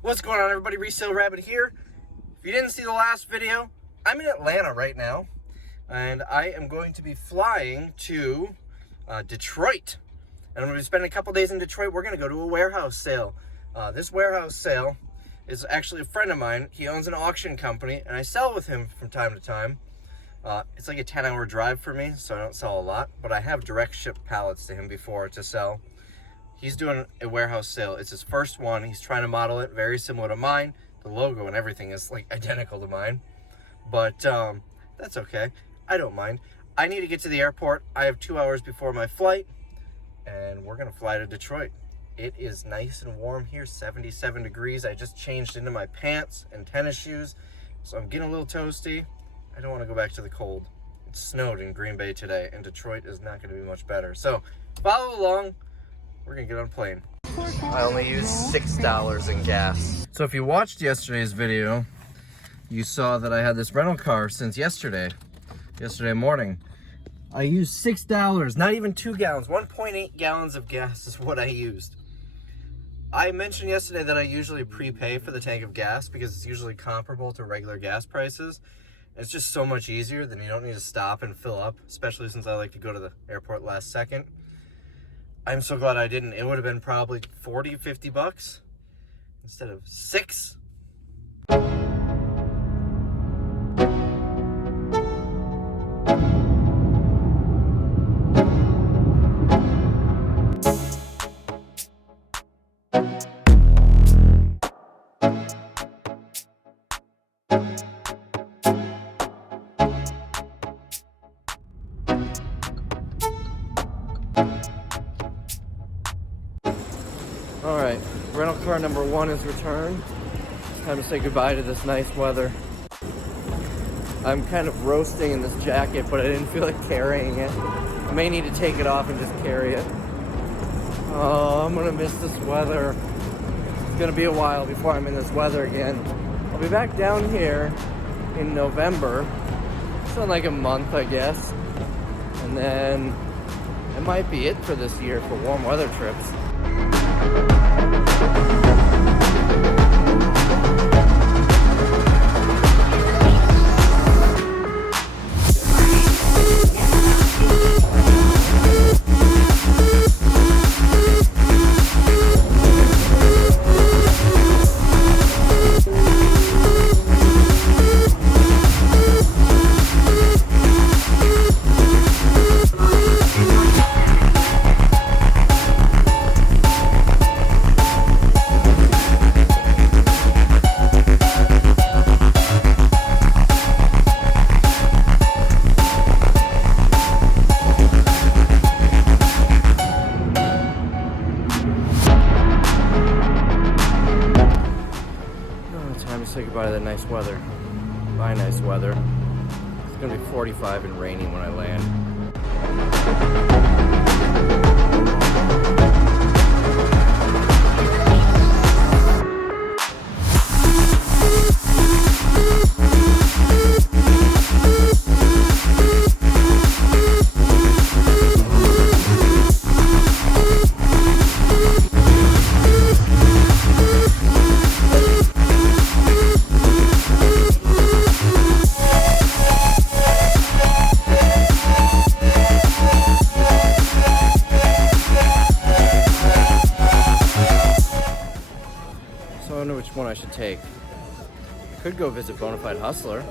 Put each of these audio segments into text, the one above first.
What's going on, everybody? Resale Rabbit here. If you didn't see the last video, I'm in Atlanta right now, and I am going to be flying to Detroit. And I'm going to be spending a couple days in Detroit. We're going to go to a warehouse sale. This warehouse sale is actually a friend of mine. He owns an auction company, and I sell with him from time to time. It's like a 10-hour drive for me, so I don't sell a lot, but I have direct shipped pallets to him before to sell. He's doing a warehouse sale. It's his first one. He's trying to model it very similar to mine. The logo and everything is like identical to mine, but that's okay. I don't mind. I need to get to the airport. I have 2 hours before my flight, and we're gonna fly to Detroit. It is nice and warm here, 77 degrees. I just changed into my pants and tennis shoes, so I'm getting a little toasty. I don't want to go back to the cold. It snowed in Green Bay today, and Detroit is not going to be much better. So follow along. We're going to get on a plane. I only used $6 in gas. So if you watched yesterday's video, you saw that I had this rental car since yesterday morning. I used $6, not even 2 gallons, 1.8 gallons of gas is what I used. I mentioned yesterday that I usually prepay for the tank of gas because it's usually comparable to regular gas prices. It's just so much easier than you don't need to stop and fill up, especially since I like to go to the airport last second. I'm so glad I didn't. It would have been probably 40, 50 bucks instead of 6. Alright, rental car number 1 is returned. It's time to say goodbye to this nice weather. I'm kind of roasting in this jacket, but I didn't feel like carrying it. I may need to take it off and just carry it. Oh, I'm gonna miss this weather. It's gonna be a while before I'm in this weather again. I'll be back down here in November. So in like a month, I guess. And then it might be it for this year for warm weather trips. Say goodbye to that nice weather. My nice weather. It's gonna be 45 and rainy when I land. I don't know which one I should take. I could go visit Bonafide Hustler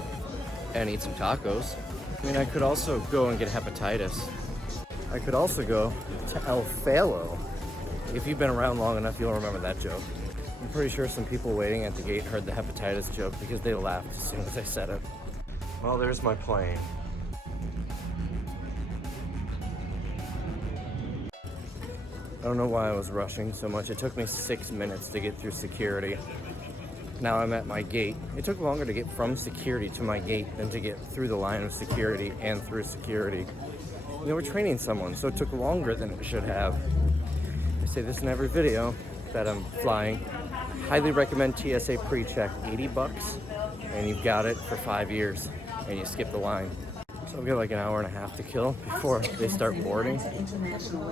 and eat some tacos. I mean, I could also go and get hepatitis. I could also go to El Falo. If you've been around long enough, you'll remember that joke. I'm pretty sure some people waiting at the gate heard the hepatitis joke because they laughed as soon as I said it. Well, there's my plane. I don't know why I was rushing so much. It took me 6 minutes to get through security. Now I'm at my gate. It took longer to get from security to my gate than to get through the line of security and through security. You know, we're training someone, so it took longer than it should have. I say this in every video that I'm flying. Highly recommend TSA pre-check, 80 bucks, and you've got it for 5 years, and you skip the line. So I've got like an hour and a half to kill before they start boarding.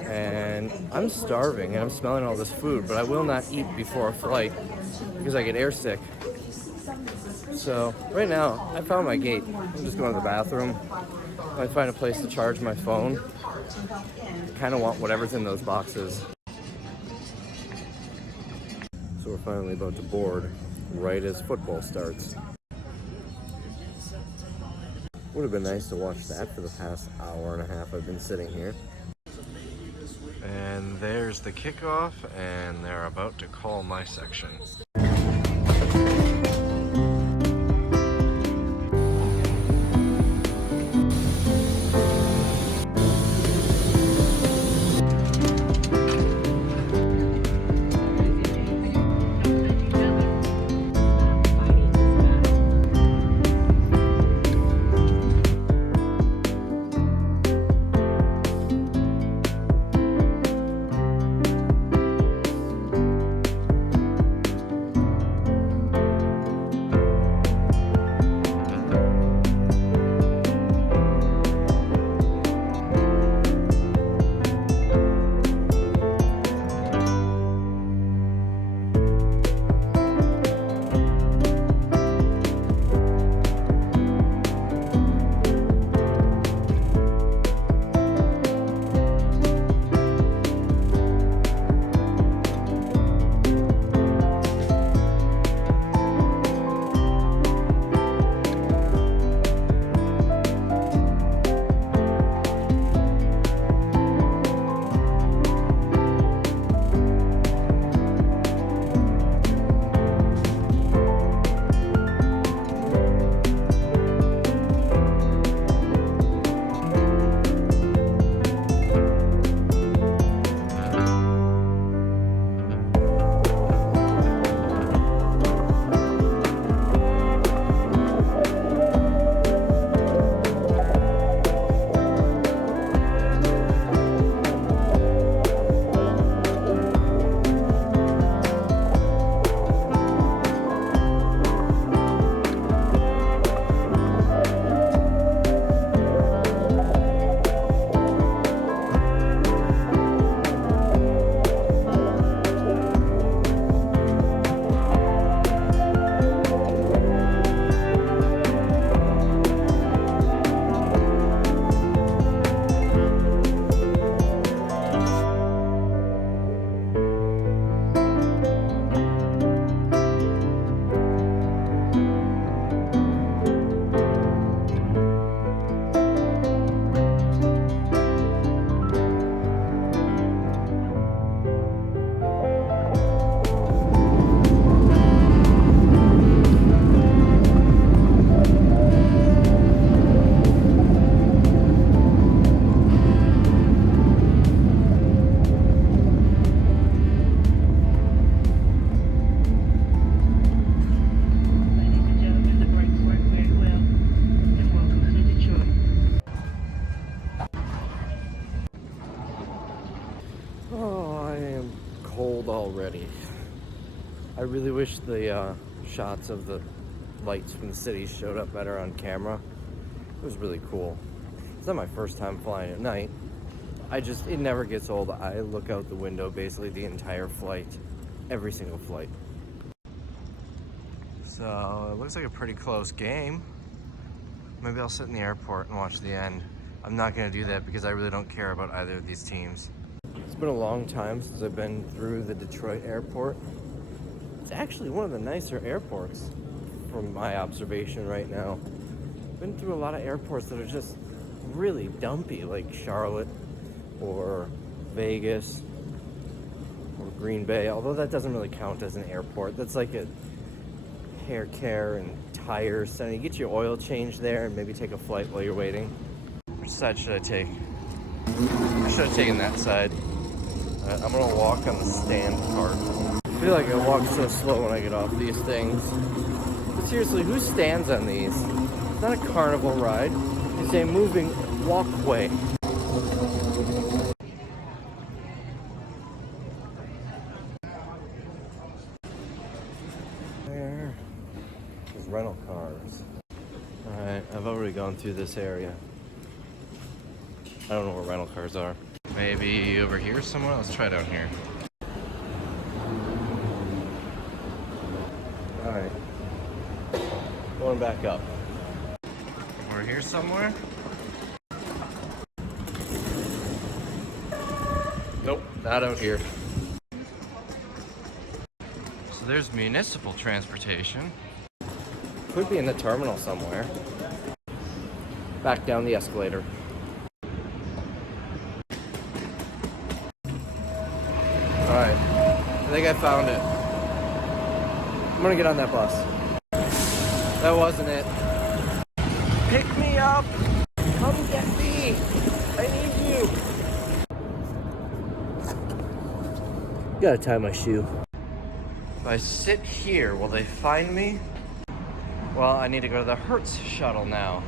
And I'm starving and I'm smelling all this food, but I will not eat before a flight because I get airsick. So right now, I found my gate. I'm just going to the bathroom. I might find a place to charge my phone. I kind of want whatever's in those boxes. So we're finally about to board right as football starts. Would have been nice to watch that for the past hour and a half I've been sitting here. And there's the kickoff, and they're about to call my section. Already. I really wish the shots of the lights from the city showed up better on camera. It was really cool. It's not my first time flying at night. It never gets old. I look out the window basically the entire flight, every single flight. So it looks like a pretty close game. Maybe I'll sit in the airport and watch the end. I'm not gonna do that because I really don't care about either of these teams. It's been a long time since I've been through the Detroit airport. It's actually one of the nicer airports from my observation right now. I've been through a lot of airports that are just really dumpy, like Charlotte or Vegas or Green Bay, although that doesn't really count as an airport. That's like a hair care and tires, and you get your oil change there and maybe take a flight while you're waiting. Which side should I take? I should have taken that side. I'm gonna walk on the stand part. I feel like I walk so slow when I get off these things. But seriously, who stands on these? It's not a carnival ride. It's a moving walkway. There's rental cars. Alright, I've already gone through this area. I don't know where rental cars are. Maybe over here somewhere? Let's try down here. Alright. Going back up. We're here somewhere? Nope, not out here. So there's municipal transportation. Could be in the terminal somewhere. Back down the escalator. Alright, I think I found it. I'm gonna get on that bus. That wasn't it. Pick me up! Come get me! I need you! Gotta tie my shoe. If I sit here, will they find me? Well, I need to go to the Hertz shuttle now.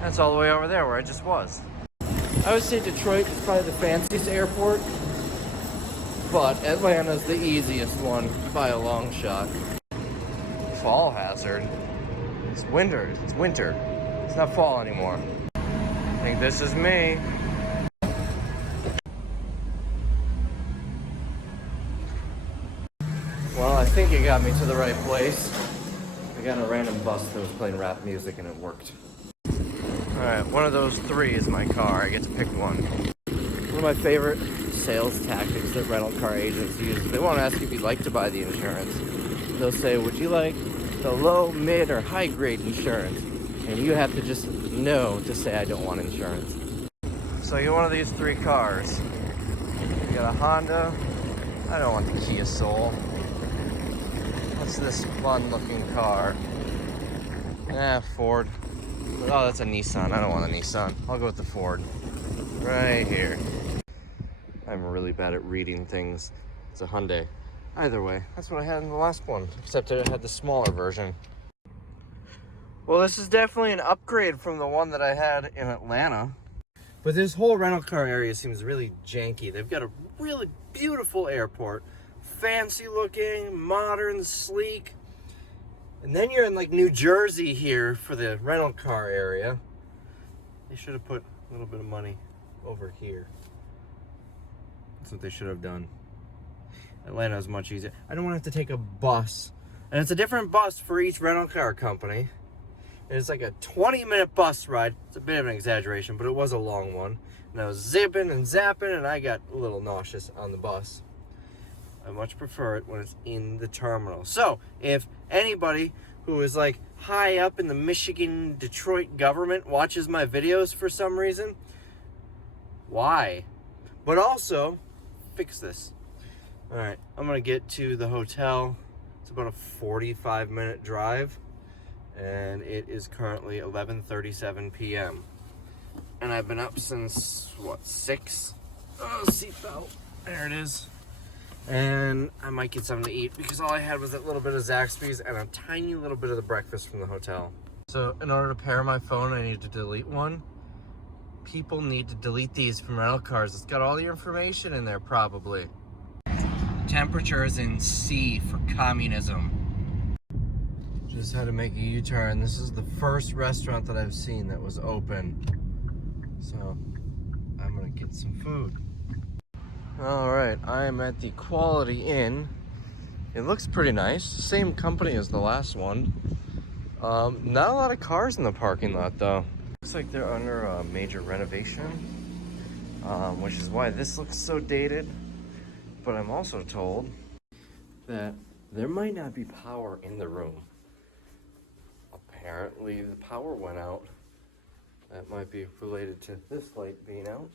That's all the way over there where I just was. I would say Detroit is probably the fanciest airport, but Atlanta's the easiest one by a long shot. Fall hazard. It's winter. It's winter. It's not fall anymore. I think this is me. Well, I think it got me to the right place. I got a random bus that was playing rap music and it worked. Alright, one of those three is my car. I get to pick one. One of my favorite sales tactics that rental car agents use. They won't ask if you'd like to buy the insurance. They'll say, would you like the low, mid, or high grade insurance? And you have to just know to say I don't want insurance. So you get one of these three cars. You got a Honda. I don't want the Kia Soul. What's this fun looking car? Ford. Oh, that's a Nissan. I don't want a Nissan. I'll go with the Ford. Right here. I'm really bad at reading things. It's a Hyundai. Either way, that's what I had in the last one, except it had the smaller version. Well, this is definitely an upgrade from the one that I had in Atlanta. But this whole rental car area seems really janky. They've got a really beautiful airport. Fancy looking, modern, sleek. And then you're in like New Jersey here for the rental car area. They should have put a little bit of money over here. That's what they should have done. Atlanta is much easier. I don't want to have to take a bus. And it's a different bus for each rental car company. And it's like a 20-minute bus ride. It's a bit of an exaggeration, but it was a long one. And I was zipping and zapping, and I got a little nauseous on the bus. I much prefer it when it's in the terminal. So, if anybody who is like high up in the Michigan, Detroit government watches my videos for some reason, why? But also, fix this. All right, I'm gonna get to the hotel. It's about a 45-minute drive, and it is currently 11:37 p.m. And I've been up since, what, 6? Oh, seatbelt. There it is. And I might get something to eat because all I had was that little bit of Zaxby's and a tiny little bit of the breakfast from the hotel. So in order to pair my phone, I need to delete one. People need to delete these from rental cars. It's got all your information in there, probably. Temperature is in C for communism. Just had to make a U-turn. This is the first restaurant that I've seen that was open. So I'm gonna get some food. All right, I am at the Quality Inn. It looks pretty nice. Same company as the last one. Not a lot of cars in the parking lot though. Looks like they're under a major renovation, which is why this looks so dated. But I'm also told that there might not be power in the room. Apparently the power went out. That might be related to this light being out.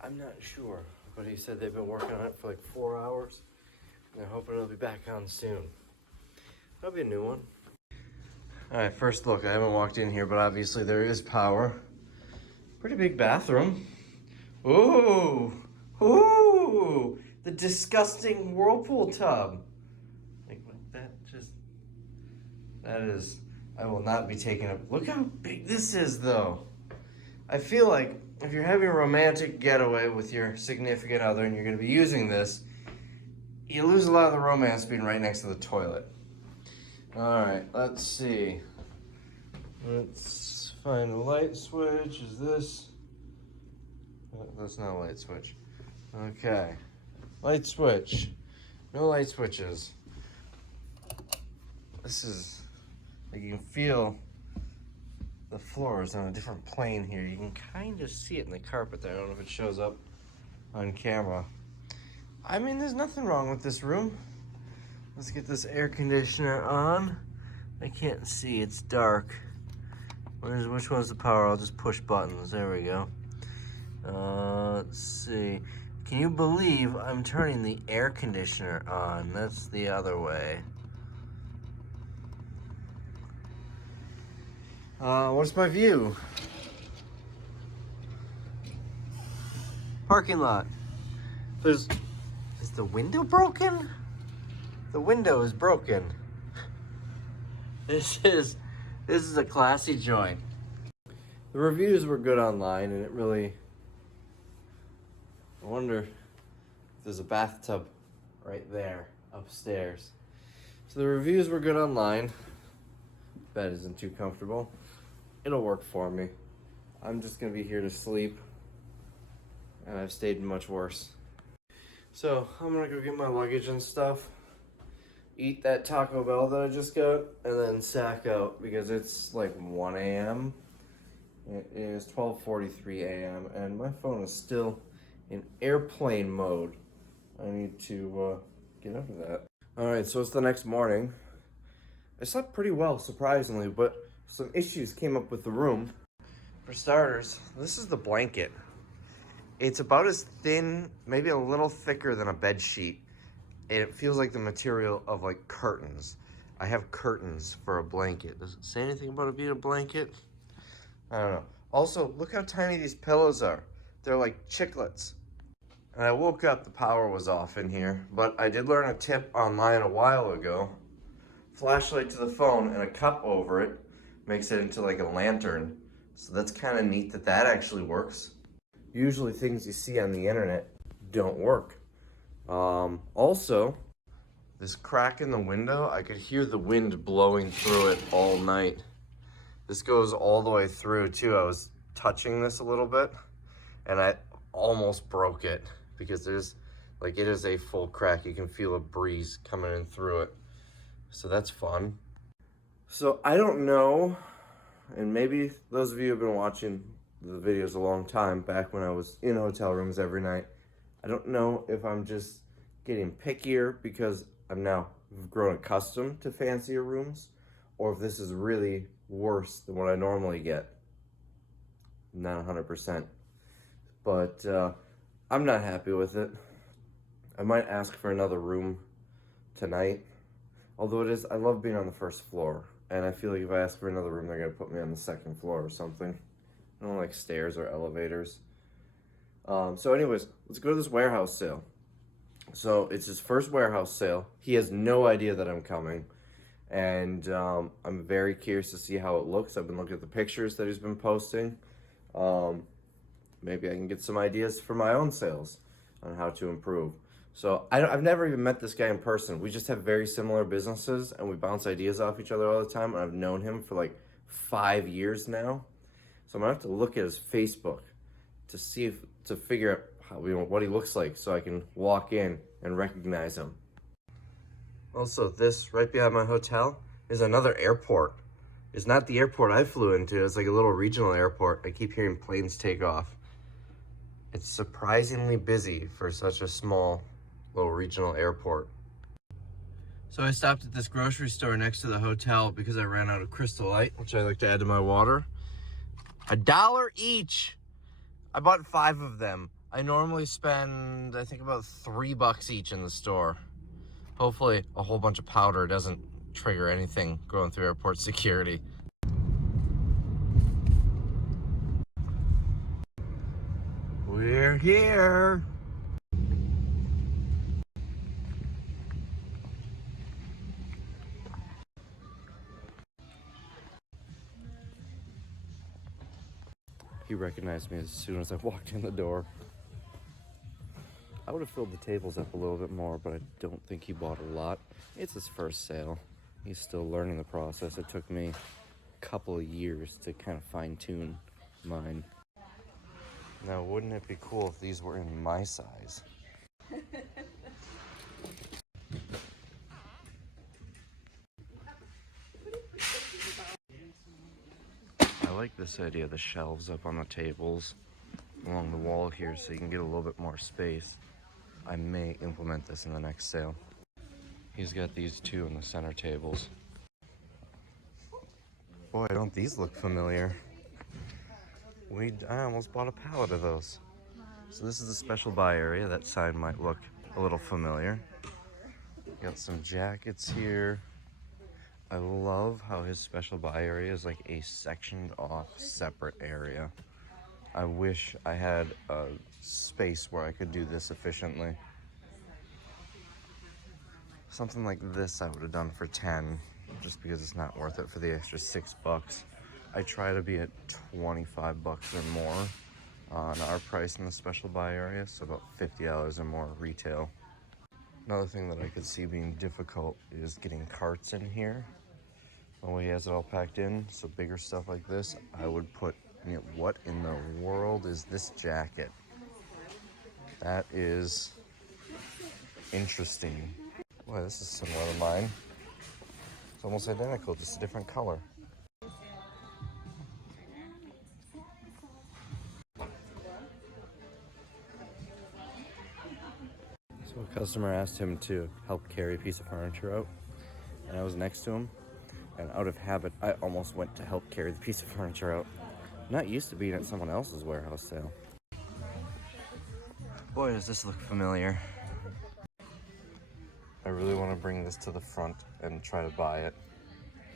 I'm not sure, but he said they've been working on it for like 4 hours. And they're hoping it'll be back on soon. That'll be a new one. All right, first look. I haven't walked in here, but obviously there is power. Pretty big bathroom. Ooh, ooh, the disgusting whirlpool tub. Like that is, I will not be taking it. Look how big this is though. I feel like if you're having a romantic getaway with your significant other and you're gonna be using this, you lose a lot of the romance being right next to the toilet. All right, let's see. Let's find a light switch. Is this? That's not a light switch. Okay. Light switch. No light switches. This is, like, you can feel the floor is on a different plane here. You can kind of see it in the carpet there. I don't know if it shows up on camera. I mean, there's nothing wrong with this room. Let's get this air conditioner on. I can't see, it's dark. Which one's the power? I'll just push buttons. There we go. Let's see. Can you believe I'm turning the air conditioner on? That's the other way. What's my view? Parking lot. Is the window broken? The window is broken. This is a classy joint. The reviews were good online, and it really, I wonder if there's a bathtub right there upstairs. So the reviews were good online. Bed isn't too comfortable. It'll work for me. I'm just gonna be here to sleep, and I've stayed much worse. So I'm gonna go get my luggage and stuff, eat that Taco Bell that I just got, and then sack out because it's like 1 a.m. It is 12:43 a.m. and my phone is still in airplane mode. I need to get out of that. All right, so it's the next morning. I slept pretty well, surprisingly, but some issues came up with the room. For starters, this is the blanket. It's about as thin, maybe a little thicker than a bed sheet. And it feels like the material of like curtains. I have curtains for a blanket. Does it say anything about it being a blanket? I don't know. Also, look how tiny these pillows are. They're like chiclets. And I woke up, the power was off in here, but I did learn a tip online a while ago. Flashlight to the phone and a cup over it makes it into like a lantern. So that's kind of neat that that actually works. Usually things you see on the internet don't work. Also, this crack in the window, I could hear the wind blowing through it all night. This goes all the way through too. I was touching this a little bit and I almost broke it because there's like, it is a full crack. You can feel a breeze coming in through it. So that's fun. So I don't know, and maybe those of you who have been watching the videos a long time, back when I was in hotel rooms every night, I don't know if I'm just getting pickier because I'm now grown accustomed to fancier rooms, or if this is really worse than what I normally get. Not 100%. But I'm not happy with it. I might ask for another room tonight. Although it is, I love being on the first floor. And I feel like if I ask for another room, they're gonna put me on the second floor or something. I don't like stairs or elevators. So anyways, let's go to this warehouse sale. So it's his first warehouse sale. He has no idea that I'm coming. And I'm very curious to see how it looks. I've been looking at the pictures that he's been posting. Maybe I can get some ideas for my own sales on how to improve. So I've never even met this guy in person. We just have very similar businesses and we bounce ideas off each other all the time. And I've known him for like 5 years now. So I'm gonna have to look at his Facebook to see to figure out how, what he looks like so I can walk in and recognize him. Also, this right behind my hotel is another airport. It's not the airport I flew into. It's like a little regional airport. I keep hearing planes take off. It's surprisingly busy for such a small little regional airport. So I stopped at this grocery store next to the hotel because I ran out of Crystal Light, which I like to add to my water. $1 each. I bought 5 of them. I normally spend, I think, about $3 each in the store. Hopefully a whole bunch of powder doesn't trigger anything going through airport security. We're here. He recognized me as soon as I walked in the door. I would have filled the tables up a little bit more, but I don't think he bought a lot. It's his first sale. He's still learning the process. It took me a couple of years to kind of fine-tune mine. Now, wouldn't it be cool if these were in my size? I like this idea of the shelves up on the tables along the wall here so you can get a little bit more space. I may implement this in the next sale. He's got these two on the center tables. Boy, don't these look familiar. I almost bought a pallet of those. So this is the special buy area. That side might look a little familiar. Got some jackets here. I love how his special buy area is like a sectioned off separate area. I wish I had a space where I could do this efficiently. Something like this I would have done for 10, just because it's not worth it for the extra $6. I try to be at 25 bucks or more on our price in the special buy area, so about $50 or more retail. Another thing that I could see being difficult is getting carts in here. When he has it all packed in, so bigger stuff like this, I would put, what in the world is this jacket? That is interesting. Boy, this is similar to mine. It's almost identical, just a different color. So a customer asked him to help carry a piece of furniture out, and I was next to him, and out of habit, I almost went to help carry the piece of furniture out. I'm not used to being at someone else's warehouse sale. Boy, does this look familiar. I really want to bring this to the front and try to buy it.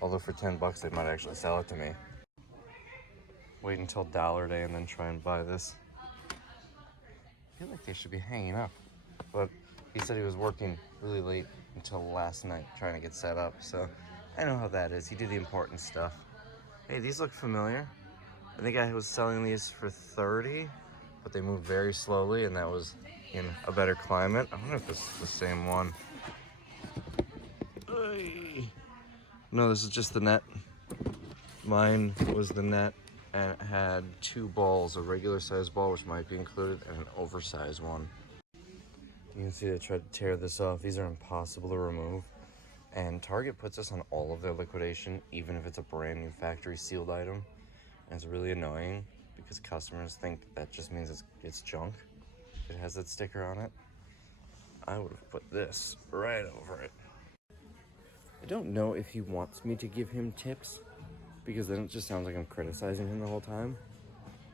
Although for 10 bucks, they might actually sell it to me. Wait until Dollar Day and then try and buy this. I feel like they should be hanging up. But he said he was working really late until last night trying to get set up. So I know how that is. You do the important stuff. Hey, these look familiar. I think I was selling these for 30, but they move very slowly, and that was in a better climate. I wonder if this is the same one. No, this is just the net. Mine was the net, and it had two balls, a regular size ball, which might be included, and an oversized one. You can see I tried to tear this off. These are impossible to remove. And Target puts this on all of their liquidation, even if it's a brand new factory sealed item. And it's really annoying because customers think that just means it's junk. It has that sticker on it. I would have put this right over it. I don't know if he wants me to give him tips, because then it just sounds like I'm criticizing him the whole time.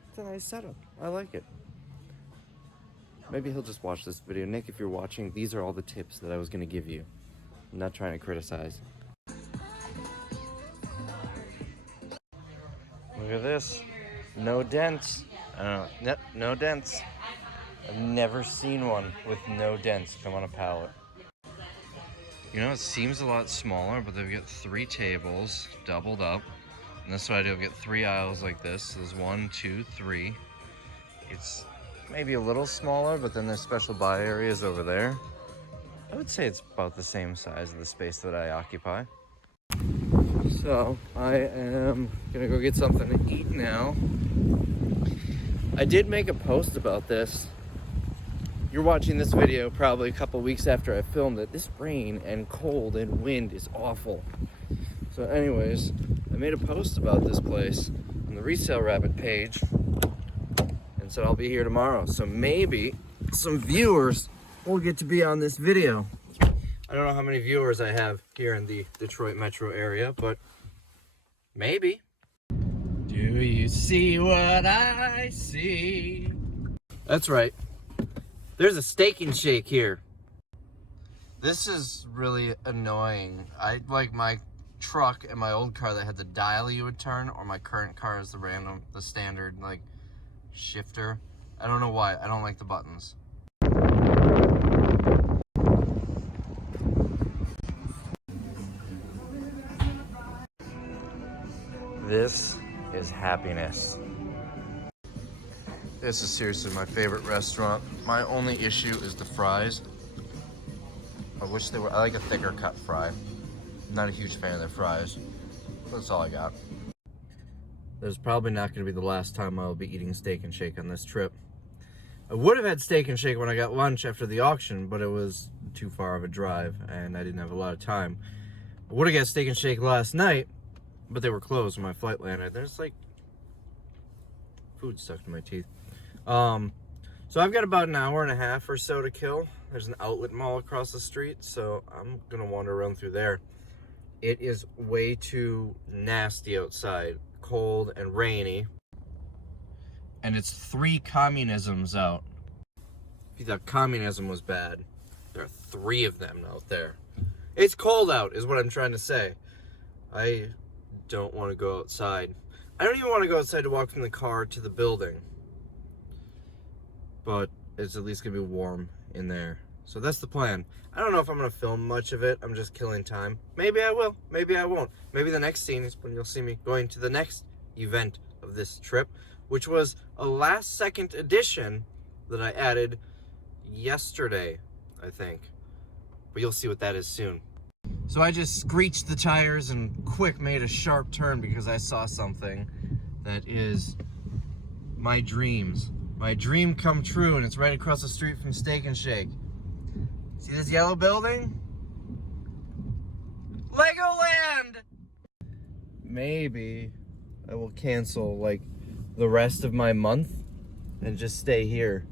It's a nice setup. I like it. Maybe he'll just watch this video. Nick, if you're watching, these are all the tips that I was going to give you. I'm not trying to criticize. Look at this. No dents. No dents. I've never seen one with no dents come on a pallet. You know, it seems a lot smaller, but they've got 3 tables doubled up. And that's what I do. I've got 3 aisles like this. So there's 1, 2, 3. It's maybe a little smaller, but then there's special buy areas over there. I would say it's about the same size of the space that I occupy. So I am gonna go get something to eat now. I did make a post about this. You're watching this video probably a couple weeks after I filmed it. This rain and cold and wind is awful. So anyways, I made a post about this place on the Resale Rabbit page and said I'll be here tomorrow. So maybe some viewers will get to be on this video. I don't know how many viewers I have here in the Detroit metro area, but maybe. Do you see what I see? That's right. There's a Steak and Shake here. This is really annoying. I like my truck and my old car that had the dial you would turn, or my current car is the standard like shifter. I don't know why. I don't like the buttons. This is happiness. This is seriously my favorite restaurant. My only issue is the fries. I wish they were, I like a thicker cut fry. I'm not a huge fan of their fries. That's all I got. There's probably not going to be the last time I'll be eating Steak and Shake on this trip. I would have had Steak and Shake when I got lunch after the auction, but it was too far of a drive and I didn't have a lot of time. I would have got Steak and Shake last night, but they were closed when my flight landed. There's like food stuck to my teeth. So I've got about an hour and a half or so to kill. There's an outlet mall across the street, so I'm gonna wander around through there. It is way too nasty outside, cold and rainy. And it's 3 communisms out. If you thought communism was bad, there are 3 of them out there. It's cold out, is what I'm trying to say. I don't want to go outside. I don't even want to go outside to walk from the car to the building. But it's at least going to be warm in there. So that's the plan. I don't know if I'm going to film much of it. I'm just killing time. Maybe I will. Maybe I won't. Maybe the next scene is when you'll see me going to the next event of this trip, which was a last-second addition that I added yesterday, I think. But you'll see what that is soon. So I just screeched the tires and quick made a sharp turn because I saw something that is my dreams. My dream come true, and it's right across the street from Steak and Shake. See this yellow building? Legoland! Maybe I will cancel like the rest of my month and just stay here.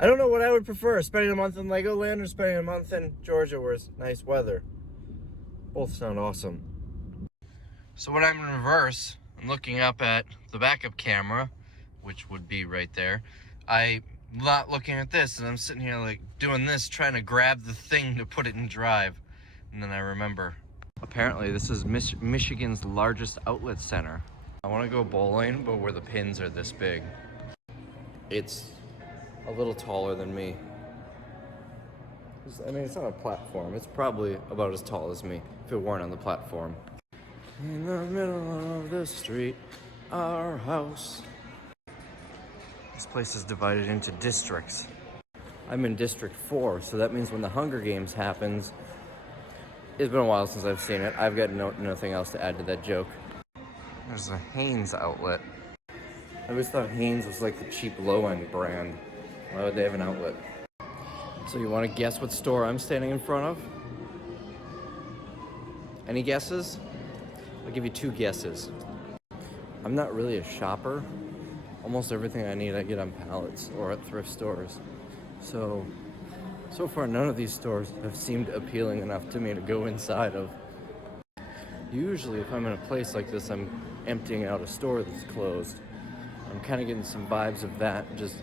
I don't know what I would prefer, spending a month in Legoland or spending a month in Georgia where it's nice weather. Both sound awesome. So when I'm in reverse, I'm looking up at the backup camera, which would be right there. I'm not looking at this, and I'm sitting here like doing this, trying to grab the thing to put it in drive. And then I remember, apparently this is Michigan's largest outlet center. I want to go bowling, but where the pins are this big. It's a little taller than me. I mean, it's not a platform. It's probably about as tall as me if it weren't on the platform. In the middle of the street, our house. This place is divided into districts. I'm in District 4, so that means when the Hunger Games happens, it's been a while since I've seen it. I've got nothing else to add to that joke. There's a Hanes outlet. I always thought Hanes was like the cheap low-end brand. Why would they have an outlet? So you want to guess what store I'm standing in front of? Any guesses? I'll give you 2 guesses. I'm not really a shopper. Almost everything I need I get on pallets or at thrift stores. So far none of these stores have seemed appealing enough to me to go inside of. Usually if I'm in a place like this, I'm emptying out a store that's closed. I'm kind of getting some vibes of that, just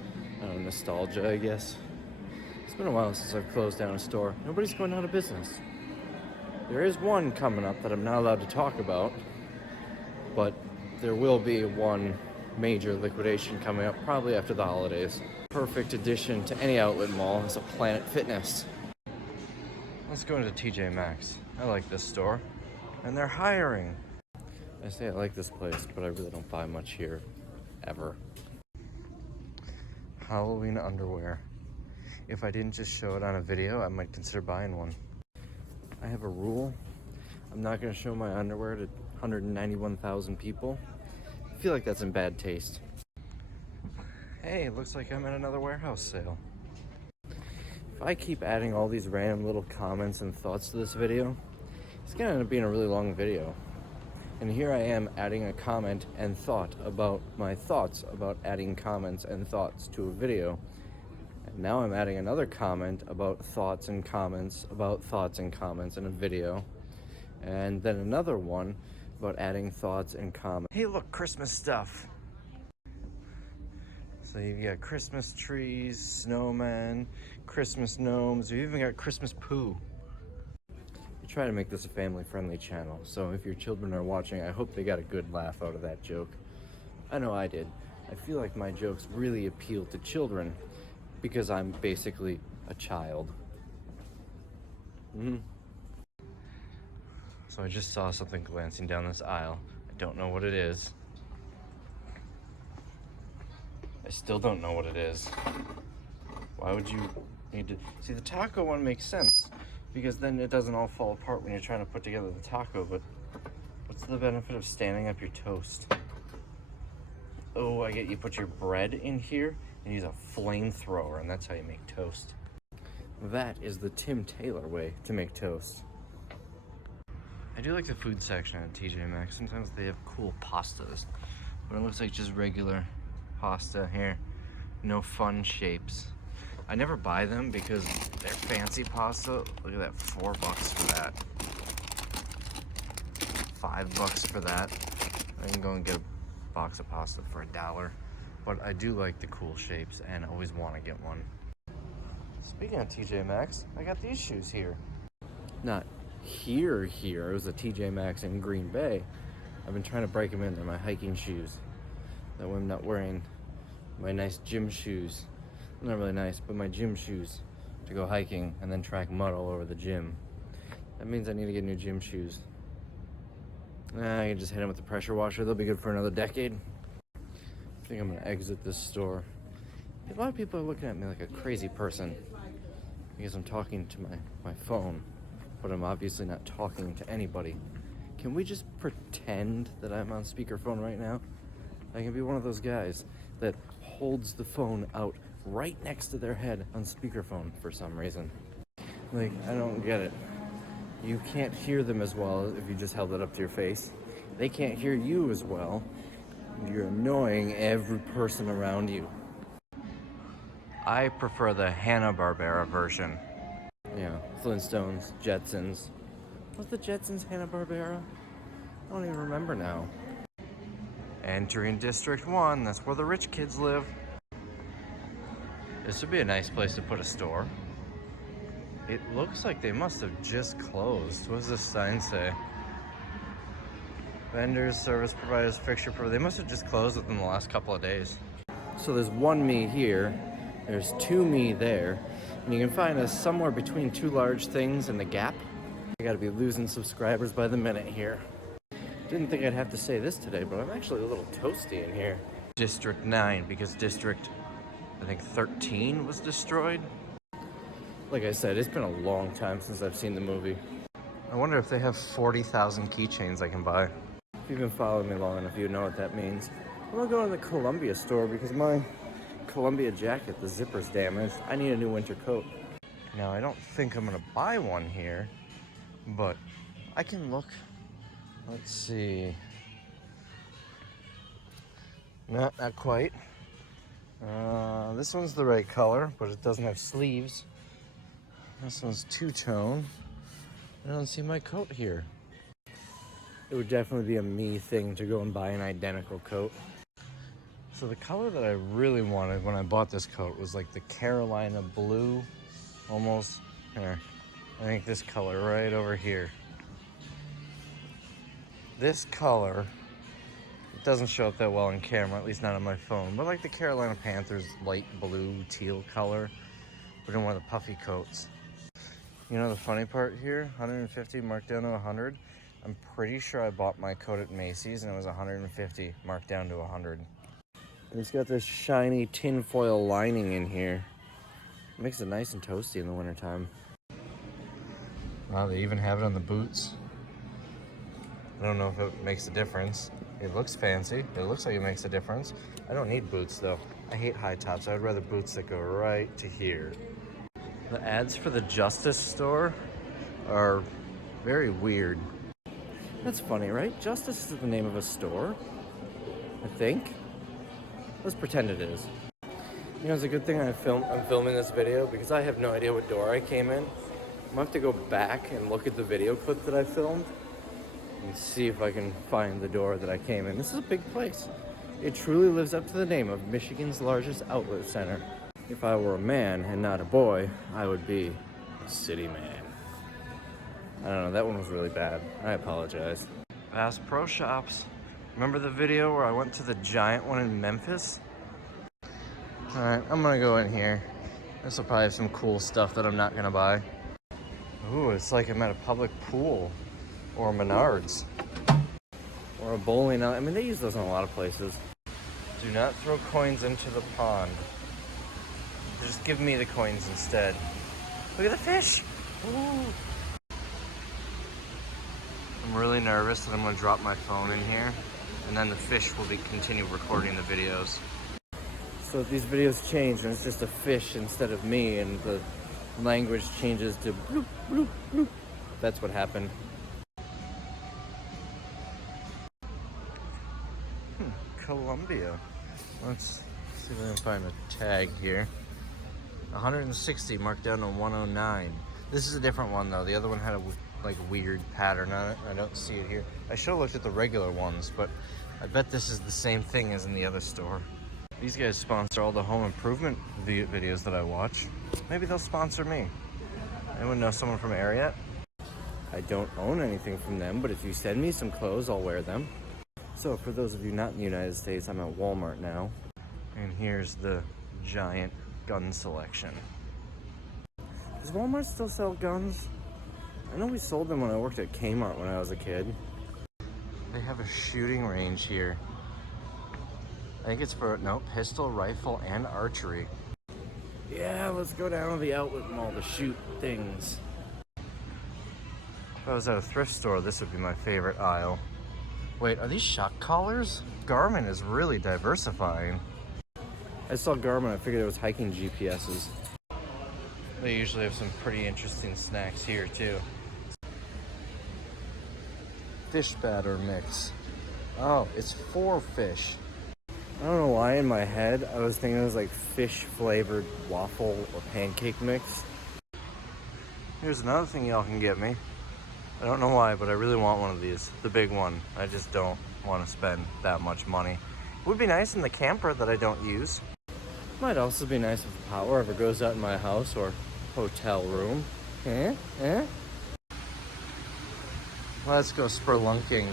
nostalgia, I guess. It's been a while since I've closed down a store. Nobody's going out of business. There is one coming up that I'm not allowed to talk about, but there will be one major liquidation coming up probably after the holidays. Perfect addition to any outlet mall is a Planet Fitness. Let's go into TJ Maxx. I like this store, and they're hiring. I say I like this place, but I really don't buy much here, ever. Halloween underwear. If I didn't just show it on a video, I might consider buying one. I have a rule. I'm not going to show my underwear to 191,000 people. I feel like that's in bad taste. Hey, looks like I'm at another warehouse sale. If I keep adding all these random little comments and thoughts to this video, it's going to end up being a really long video. And here I am adding a comment and thought about my thoughts about adding comments and thoughts to a video. And now I'm adding another comment about thoughts and comments about thoughts and comments in a video. And then another one about adding thoughts and comments. Hey, look, Christmas stuff. So you've got Christmas trees, snowmen, Christmas gnomes, you even got Christmas poo. I try to make this a family-friendly channel, so if your children are watching, I hope they got a good laugh out of that joke. I know I did. I feel like my jokes really appeal to children because I'm basically a child. So I just saw something glancing down this aisle. I don't know what it is. I still don't know what it is. Why would you need to... See, the taco one makes sense, because then it doesn't all fall apart when you're trying to put together the taco, but what's the benefit of standing up your toast? Oh, I get you put your bread in here, and use a flamethrower, and that's how you make toast. That is the Tim Taylor way to make toast. I do like the food section at TJ Maxx. Sometimes they have cool pastas, but it looks like just regular pasta here. No fun shapes. I never buy them because they're fancy pasta. Look at that, $4 for that. $5 for that. I can go and get a box of pasta for $1. But I do like the cool shapes and always want to get one. Speaking of TJ Maxx, I got these shoes here. Not here. It was a TJ Maxx in Green Bay. I've been trying to break them in. They're my hiking shoes. That way I'm not wearing my nice gym shoes. Not really nice, but my gym shoes to go hiking and then track mud all over the gym. That means I need to get new gym shoes. I can just hit them with the pressure washer. They'll be good for another decade. I think I'm gonna exit this store. A lot of people are looking at me like a crazy person because I'm talking to my phone, but I'm obviously not talking to anybody. Can we just pretend that I'm on speakerphone right now? I can be one of those guys that holds the phone out right next to their head on speakerphone for some reason. Like, I don't get it. You can't hear them as well if you just held it up to your face. They can't hear you as well. You're annoying every person around you. I prefer the Hanna-Barbera version. Yeah, Flintstones, Jetsons. Was the Jetsons Hanna-Barbera? I don't even remember now. Entering District 1, that's where the rich kids live. This would be a nice place to put a store. It looks like they must have just closed. What does this sign say? Vendors, service providers, fixture providers. They must have just closed within the last couple of days. So there's one me here. There's two me there. And you can find us somewhere between two large things in the gap. I gotta be losing subscribers by the minute here. Didn't think I'd have to say this today, but I'm actually a little toasty in here. District 9, because District, I think 13 was destroyed. Like I said, it's been a long time since I've seen the movie. I wonder if they have 40,000 keychains I can buy. If you've been following me long enough, you know what that means. I'm gonna go to the Columbia store because my Columbia jacket, the zipper's damaged. I need a new winter coat. Now, I don't think I'm gonna buy one here, but I can look. Let's see. Not quite. This one's the right color, but it doesn't have sleeves. This one's two-tone. I don't see my coat here. It would definitely be a me thing to go and buy an identical coat. So the color that I really wanted when I bought this coat was like the Carolina blue, almost. Here, I think this color right over here. This color, it doesn't show up that well on camera, at least not on my phone, but like the Carolina Panthers light blue teal color, but in one of the puffy coats. You know the funny part here, 150 marked down to 100. I'm pretty sure I bought my coat at Macy's and it was 150 marked down to 100. It's got this shiny tinfoil lining in here. It makes it nice and toasty in the wintertime. Wow, they even have it on the boots. I don't know if it makes a difference. It looks fancy. It looks like it makes a difference. I don't need boots though. I hate high tops. I'd rather boots that go right to here. The ads for the Justice store are very weird. That's funny, right? Justice is the name of a store, I think. Let's pretend it is. You know, it's a good thing I'm filming this video because I have no idea what door I came in. I'm gonna have to go back and look at the video clip that I filmed and see if I can find the door that I came in. This is a big place. It truly lives up to the name of Michigan's largest outlet center. If I were a man and not a boy, I would be a city man. I don't know, that one was really bad. I apologize. Bass Pro Shops. Remember the video where I went to the giant one in Memphis? All right, I'm gonna go in here. This will probably have some cool stuff that I'm not gonna buy. Ooh, it's like I'm at a public pool or Menards or a bowling alley. I mean, they use those in a lot of places. Do not throw coins into the pond. Just give me the coins instead. Look at the fish. Ooh. I'm really nervous that I'm gonna drop my phone in here and then the fish will continue recording the videos. So these videos change and it's just a fish instead of me, and the language changes to bloop, bloop, bloop. That's what happened. Columbia. Let's see if I can find a tag here. 160 marked down to 109. This is a different one though. The other one had a like weird pattern on it. I don't see it here. I should have looked at the regular ones, but I bet this is the same thing as in the other store. These guys sponsor all the home improvement videos that I watch. Maybe they'll sponsor me. Anyone know someone from area? I don't own anything from them, but if you send me some clothes, I'll wear them. So for those of you not in the United States, I'm at Walmart now. And here's the giant gun selection. Does Walmart still sell guns? I know we sold them when I worked at Kmart when I was a kid. They have a shooting range here. I think it's for, no, pistol, rifle, and archery. Yeah, let's go down to the outlet mall to shoot things. If I was at a thrift store, this would be my favorite aisle. Wait, are these shock collars? Garmin is really diversifying. I saw Garmin, I figured it was hiking GPSs. They usually have some pretty interesting snacks here too. Fish batter mix. Oh, it's 4 fish. I don't know why in my head I was thinking it was like fish flavored waffle or pancake mix. Here's another thing y'all can get me. I don't know why, but I really want one of these. The big one. I just don't want to spend that much money. It would be nice in the camper that I don't use. Might also be nice if the power ever goes out in my house or hotel room. Let's go spelunking.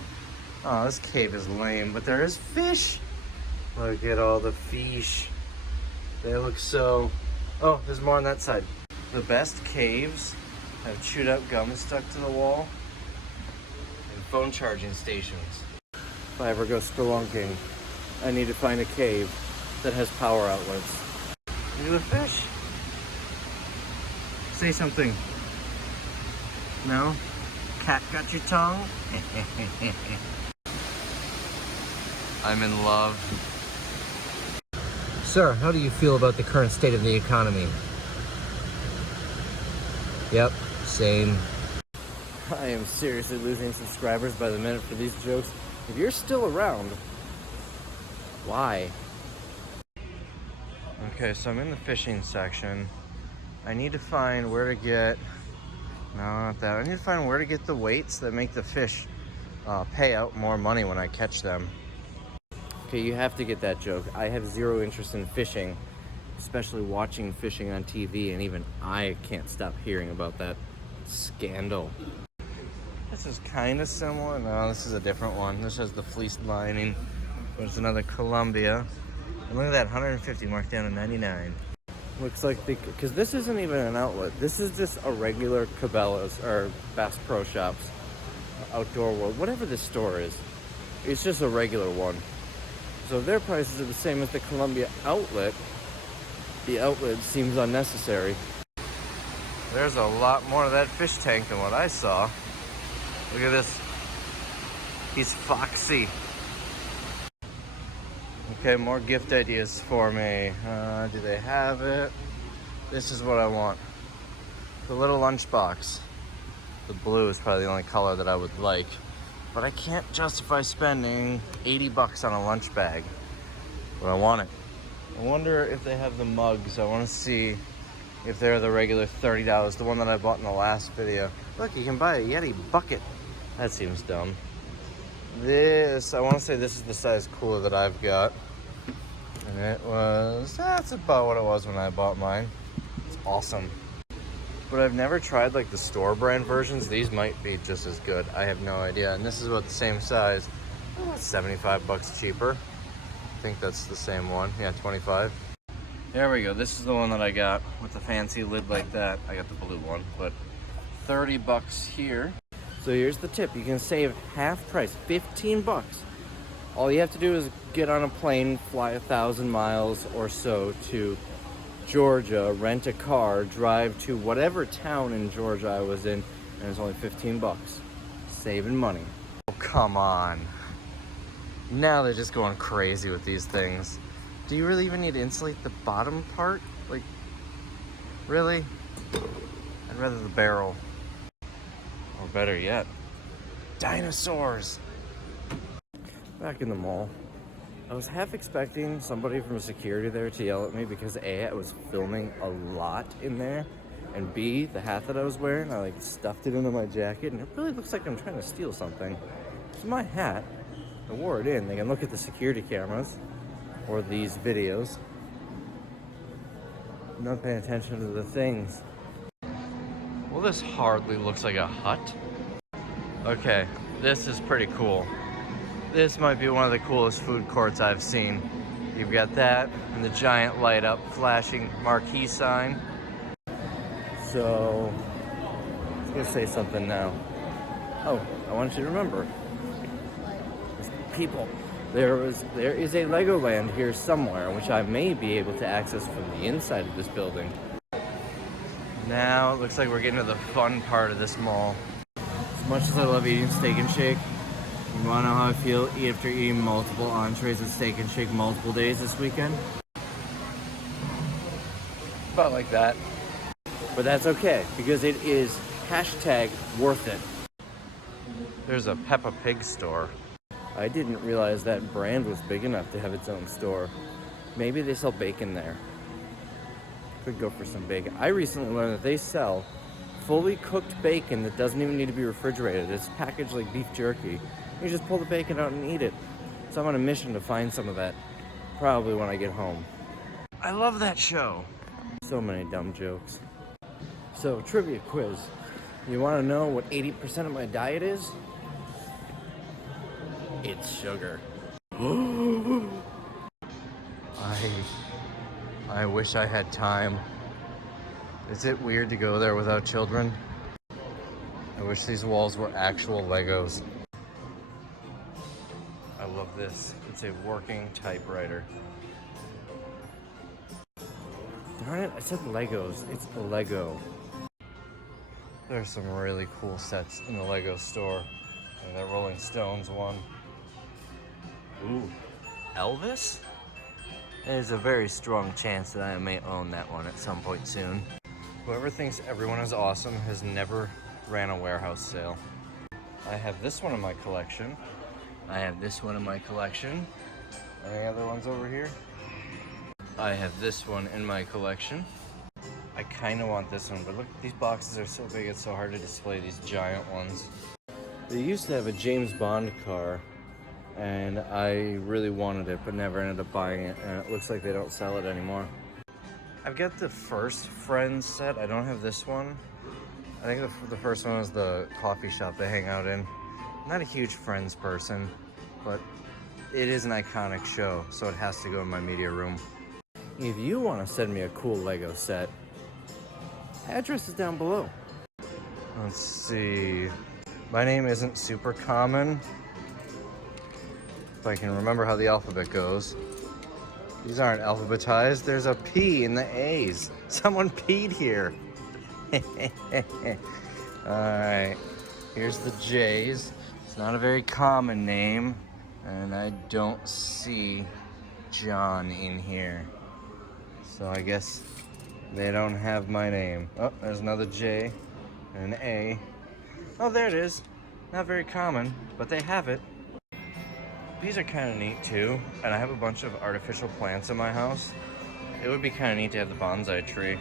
Oh, this cave is lame, but there is fish. Look at all the fish. They look so... Oh, there's more on that side. The best caves have chewed up gum stuck to the wall and phone charging stations. If I ever go spelunking, I need to find a cave that has power outlets. Look at the fish. Say something. No? Cat got your tongue? I'm in love. Sir, how do you feel about the current state of the economy? Yep, same. I am seriously losing subscribers by the minute for these jokes. If you're still around, why? Okay, so I'm in the fishing section. I need to find where to get, no, not that. I need to find where to get the weights that make the fish pay out more money when I catch them. Okay, you have to get that joke. I have zero interest in fishing, especially watching fishing on TV, and even I can't stop hearing about that scandal. This is kind of similar. No, this is a different one. This has the fleece lining. There's another Columbia. And look at that, 150 marked down to 99. Looks like because this isn't even an outlet. This is just a regular Cabela's or Bass Pro Shops, Outdoor World, whatever this store is. It's just a regular one. So their prices are the same as the Columbia outlet. The outlet seems unnecessary. There's a lot more of that fish tank than what I saw. Look at this. He's foxy. Okay, more gift ideas for me. Do they have it? This is what I want. The little lunchbox. The blue is probably the only color that I would like. But I can't justify spending 80 bucks on a lunch bag. But I want it. I wonder if they have the mugs. I want to see if they're the regular $30. The one that I bought in the last video. Look, you can buy a Yeti bucket. That seems dumb. This, I want to say this is the size cooler that I've got. And it was, that's about what it was when I bought mine. It's awesome. But I've never tried like the store brand versions. These might be just as good. I have no idea. And this is about the same size. Oh, it's 75 bucks cheaper. I think that's the same one. Yeah, 25. There we go. This is the one that I got with the fancy lid like that. I got the blue one, but 30 bucks here. So here's the tip. You can save half price, 15 bucks. All you have to do is get on a plane, fly 1,000 miles or so to Georgia, rent a car, drive to whatever town in Georgia I was in, and it's only 15 bucks. Saving money. Oh, come on. Now they're just going crazy with these things. Do you really even need to insulate the bottom part? Like, really? I'd rather the barrel. Or better yet, dinosaurs. Back in the mall, I was half expecting somebody from security there to yell at me because A, I was filming a lot in there, and B, the hat that I was wearing, I like stuffed it into my jacket, and it really looks like I'm trying to steal something. It's my hat. I wore it in. They can look at the security cameras or these videos. I'm not paying attention to the things. Well, this hardly looks like a hut. Okay, this is pretty cool. This might be one of the coolest food courts I've seen. You've got that and the giant light up flashing marquee sign. So, I was gonna say something now. Oh, I want you to remember. People, there is a Legoland here somewhere, which I may be able to access from the inside of this building. Now, it looks like we're getting to the fun part of this mall. As much as I love eating Steak and Shake, you wanna know how I feel after eating multiple entrees at Steak and Shake multiple days this weekend? About like that. But that's okay, because it is hashtag worth it. There's a Peppa Pig store. I didn't realize that brand was big enough to have its own store. Maybe they sell bacon there. Could go for some bacon. I recently learned that they sell fully cooked bacon that doesn't even need to be refrigerated. It's packaged like beef jerky. You just pull the bacon out and eat it. So I'm on a mission to find some of that, probably when I get home. I love that show. So many dumb jokes. So, trivia quiz. You want to know what 80% of my diet is? It's sugar. I wish I had time. Is it weird to go there without children? I wish these walls were actual Legos. I love this. It's a working typewriter. Darn it, I said Legos. It's a Lego. There's some really cool sets in the Lego store. And that Rolling Stones one. Ooh, Elvis? There's a very strong chance that I may own that one at some point soon. Whoever thinks everyone is awesome has never ran a warehouse sale. I have this one in my collection. I have this one in my collection. Any other ones over here? I have this one in my collection. I kind of want this one, but look, these boxes are so big, it's so hard to display these giant ones. They used to have a James Bond car, and I really wanted it, but never ended up buying it, and it looks like they don't sell it anymore. I've got the first Friends set. I don't have this one. I think the first one was the coffee shop they hang out in. I'm not a huge Friends person, but it is an iconic show, so it has to go in my media room. If you want to send me a cool Lego set, address is down below. Let's see. My name isn't super common. If I can remember how the alphabet goes. These aren't alphabetized. There's a P in the A's. Someone peed here. Alright. Here's the J's. It's not a very common name. And I don't see John in here. So I guess they don't have my name. Oh, there's another J and an A. Oh, there it is. Not very common, but they have it. These are kind of neat too, and I have a bunch of artificial plants in my house. It would be kind of neat to have the bonsai tree.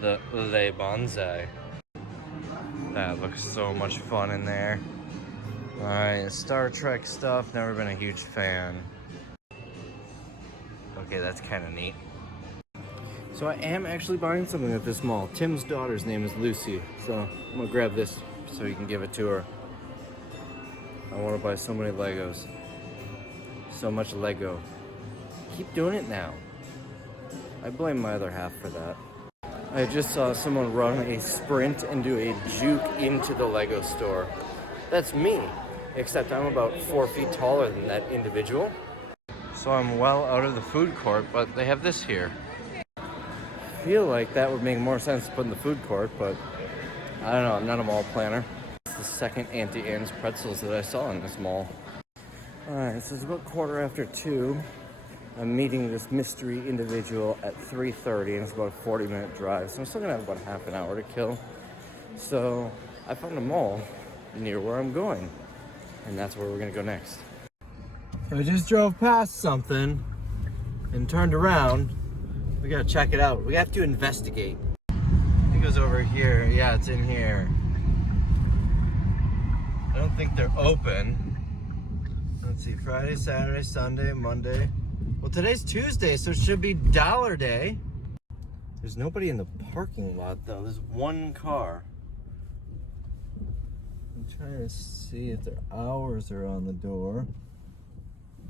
The Le Bonsai. That looks so much fun in there. Alright, Star Trek stuff, never been a huge fan. Okay, that's kind of neat. So I am actually buying something at this mall. Tim's daughter's name is Lucy, so I'm gonna grab this so you can give it to her. I want to buy so many Legos. So much Lego. Keep doing it now. I blame my other half for that. I just saw someone run a sprint and do a juke into the Lego store. That's me, except I'm about 4 feet taller than that individual. So I'm well out of the food court, but they have this here. I feel like that would make more sense to put in the food court, but I don't know, I'm not a mall planner. It's the second Auntie Anne's pretzels that I saw in this mall. Alright, this is about 2:15. I'm meeting this mystery individual at 3:30, and it's about a 40-minute drive, so I'm still gonna have about half an hour to kill. So I found a mall near where I'm going, and that's where we're gonna go next. So I just drove past something and turned around. We gotta check it out. We have to investigate. It goes over here. Yeah, it's in here. I don't think they're open. Let's see, Friday, Saturday, Sunday, Monday. Well, today's Tuesday, so it should be dollar day. There's nobody in the parking lot, though. There's one car. I'm trying to see if their hours are on the door.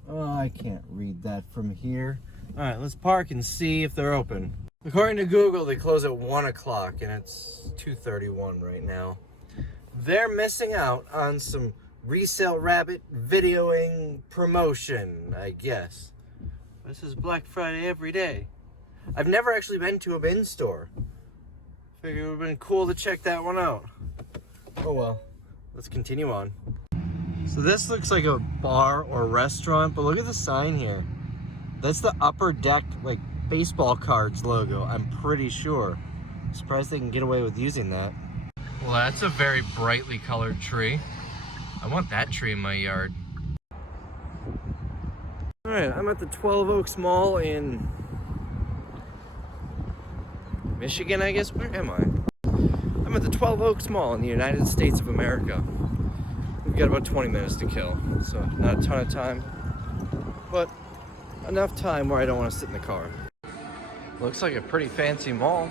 Oh, I can't read that from here. All right, let's park and see if they're open. According to Google, they close at 1 o'clock, and it's 2:31 right now. They're missing out on some Resale Rabbit videoing promotion, I guess. This is Black Friday every day. I've never actually been to a bin store. Figured it would have been cool to check that one out. Oh well, let's continue on. So this looks like a bar or restaurant, but look at the sign here. That's the Upper Deck, like, baseball cards logo, I'm pretty sure. Surprised they can get away with using that. Well, that's a very brightly colored tree. I want that tree in my yard. All right, I'm at the 12 Oaks Mall in Michigan, I guess. Where am I? I'm at the 12 Oaks Mall in the United States of America. We've got about 20 minutes to kill, so not a ton of time, but enough time where I don't want to sit in the car. Looks like a pretty fancy mall.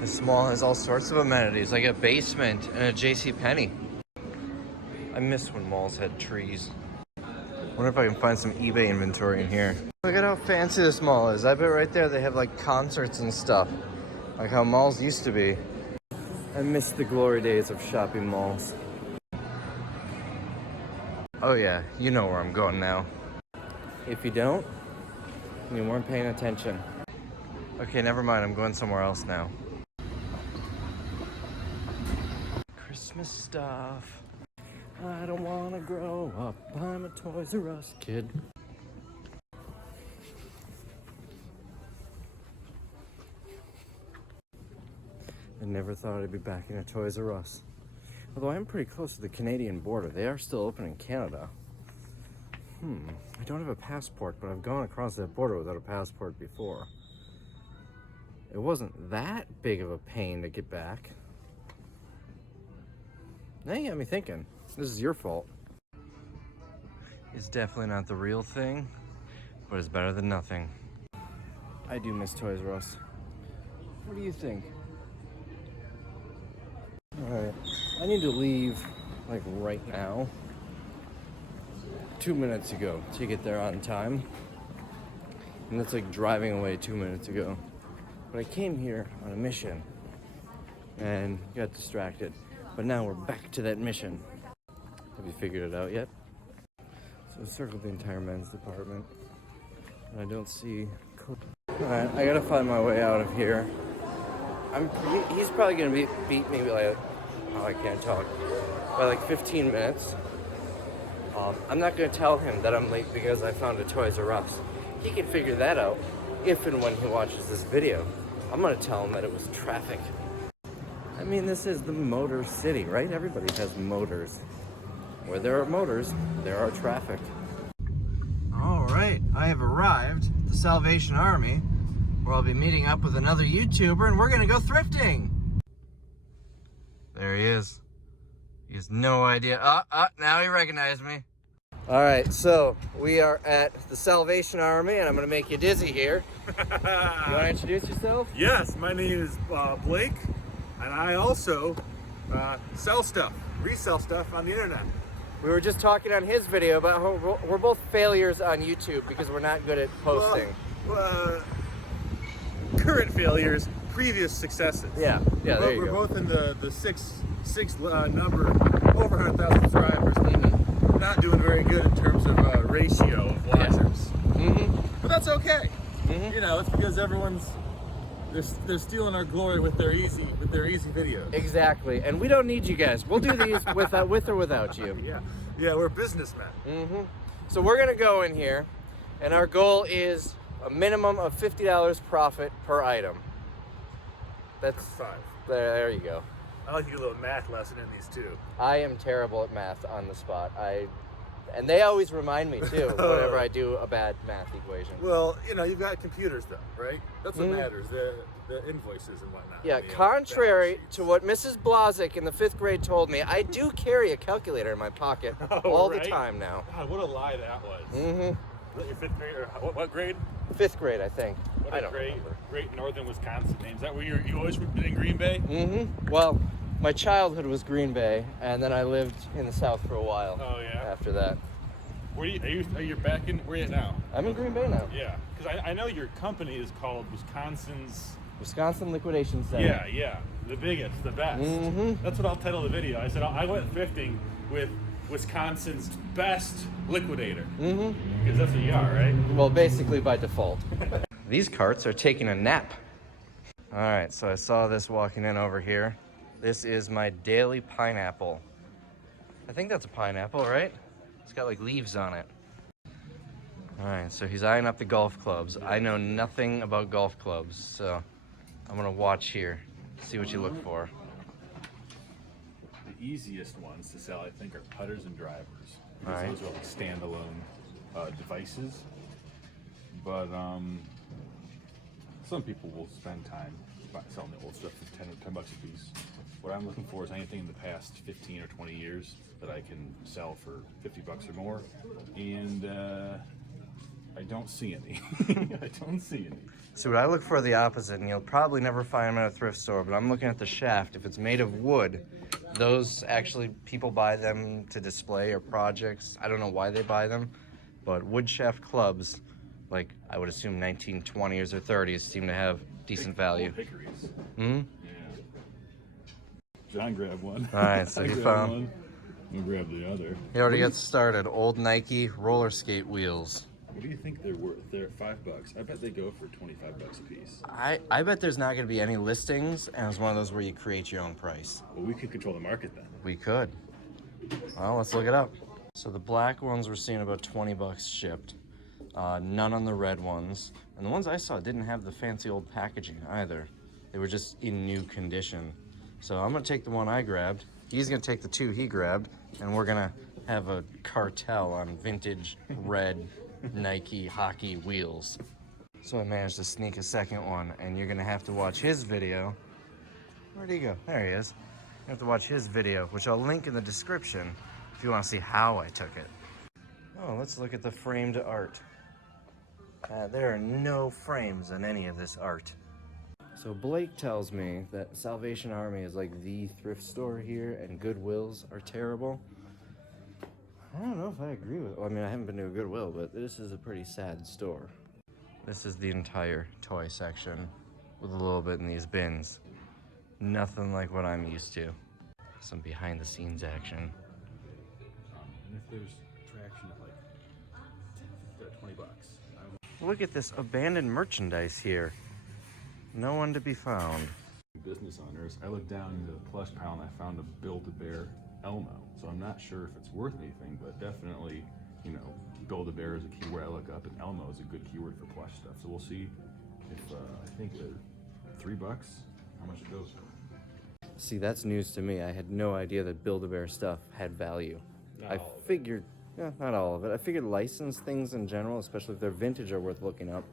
This mall has all sorts of amenities, like a basement and a JCPenney. I miss when malls had trees. Wonder if I can find some eBay inventory in here. Look at how fancy this mall is. I bet right there they have like concerts and stuff, like how malls used to be. I miss the glory days of shopping malls. Oh yeah, you know where I'm going now. If you don't, you weren't paying attention. Okay, never mind, I'm going somewhere else now. Christmas stuff. I don't wanna grow up, I'm a Toys R Us kid. I never thought I'd be back in a Toys R Us. Although I'm pretty close to the Canadian border. They are still open in Canada. I don't have a passport, but I've gone across that border without a passport before. It wasn't that big of a pain to get back. Now you got me thinking. This is your fault. It's definitely not the real thing, but it's better than nothing. I do miss Toys R Us. What do you think? Alright, I need to leave like right now. 2 minutes ago to get there on time. And that's like driving away 2 minutes ago. But I came here on a mission and got distracted. But now we're back to that mission. Have you figured it out yet? So I circled the entire men's department. And I don't see... Alright, I gotta find my way out of here. He's probably gonna beat me like... Oh, I can't talk. By like 15 minutes. I'm not gonna tell him that I'm late because I found a Toys R Us. He can figure that out if and when he watches this video. I'm gonna tell him that it was traffic. I mean, this is the Motor City, right? Everybody has motors. Where there are motors, there are traffic. All right, I have arrived at the Salvation Army, where I'll be meeting up with another YouTuber, and we're gonna go thrifting. There he is. He has no idea. Now he recognized me. All right, so we are at the Salvation Army, and I'm gonna make you dizzy here. You wanna introduce yourself? Yes, my name is Blake, and I also sell stuff, resell stuff on the internet. We were just talking on his video about how we're both failures on YouTube because we're not good at posting. Current failures, previous successes. Yeah, there you go. go. We're both in the six number, over 100,000 subscribers. Mm-hmm. Not doing very good in terms of ratio of watchers. Yeah. Mm-hmm. But that's okay. Mm-hmm. You know, it's because they're stealing our glory with their easy videos. Exactly, and we don't need you guys. We'll do these with or without you. Yeah, we're businessmen. Mm-hmm. So we're gonna go in here, And our goal is a minimum of $50 profit per item. That's 5. there you go. I like to get a little math lesson in these too. I am terrible at math on the spot. And they always remind me too whenever I do a bad math equation. Well, you know, you've got computers though, right? That's what matters, the invoices and whatnot. Yeah, contrary to what Mrs. Blazek in the 5th grade told me, I do carry a calculator in my pocket all the time now. God, what a lie that was. Mm-hmm. Was that your 5th grade, or what grade? 5th grade, I think. I don't remember. Great northern Wisconsin name. Is that where you always been in Green Bay? Mm-hmm. Well, my childhood was Green Bay, and then I lived in the South for a while. Oh yeah. After that. Are you back in? Where are you at now? I'm in Green Bay now. Yeah, because I know your company is called Wisconsin Liquidation Center. Yeah, the biggest, the best. Mm-hmm. That's what I'll title the video. I said I went thrifting with Wisconsin's best liquidator. Mm-hmm. Because that's what you are, right? Well, basically by default. These carts are taking a nap. All right, so I saw this walking in over here. This is my daily pineapple. I think that's a pineapple, right? It's got like leaves on it. All right, so he's eyeing up the golf clubs. I know nothing about golf clubs, so I'm gonna watch here, see what you look for. The easiest ones to sell, I think, are putters and drivers. All right. Those are like standalone devices. But some people will spend time selling the old stuff for 10 bucks a piece. What I'm looking for is anything in the past 15 or 20 years that I can sell for 50 bucks or more. And I don't see any. I don't see any. So what I look for the opposite, and you'll probably never find them at a thrift store, but I'm looking at the shaft. If it's made of wood, those actually, people buy them to display or projects. I don't know why they buy them, but wood shaft clubs, like I would assume 1920s or 30s, seem to have decent value. Hickories. Hmm? Yeah. John grabbed one. All right, so he found one. I'll grab the other. He already got started. Old Nike roller skate wheels. What do you think they're worth? They're at $5. I bet they go for 25 bucks a piece. I bet there's not going to be any listings, and it's one of those where you create your own price. Well, we could control the market then. We could. Well, let's look it up. So the black ones we're seeing about 20 bucks shipped. None on the red ones. And the ones I saw didn't have the fancy old packaging either. They were just in new condition. So I'm going to take the one I grabbed. He's going to take the two he grabbed, and we're going to have a cartel on vintage red Nike hockey wheels. So I managed to sneak a second one, and you're going to have to watch his video. Where'd he go? There he is. You have to watch his video, which I'll link in the description if you want to see how I took it. Oh, let's look at the framed art. There are no frames on any of this art. So Blake tells me that Salvation Army is like the thrift store here and Goodwills are terrible. I don't know if I agree with it. Well, I mean, I haven't been to a Goodwill, but this is a pretty sad store. This is the entire toy section with a little bit in these bins. Nothing like what I'm used to. Some behind the scenes action. And if there's traction at like 20 bucks. Look at this abandoned merchandise here. No one to be found. Business owners, I looked down into the plush pile and I found a Build-A-Bear Elmo. So I'm not sure if it's worth anything, but definitely, you know, Build-A-Bear is a keyword I look up, and Elmo is a good keyword for plush stuff. So we'll see if, I think they're $3, how much it goes for. See, that's news to me. I had no idea that Build-A-Bear stuff had value. I figured, yeah, not all of it. I figured licensed things in general, especially if they're vintage, are worth looking up.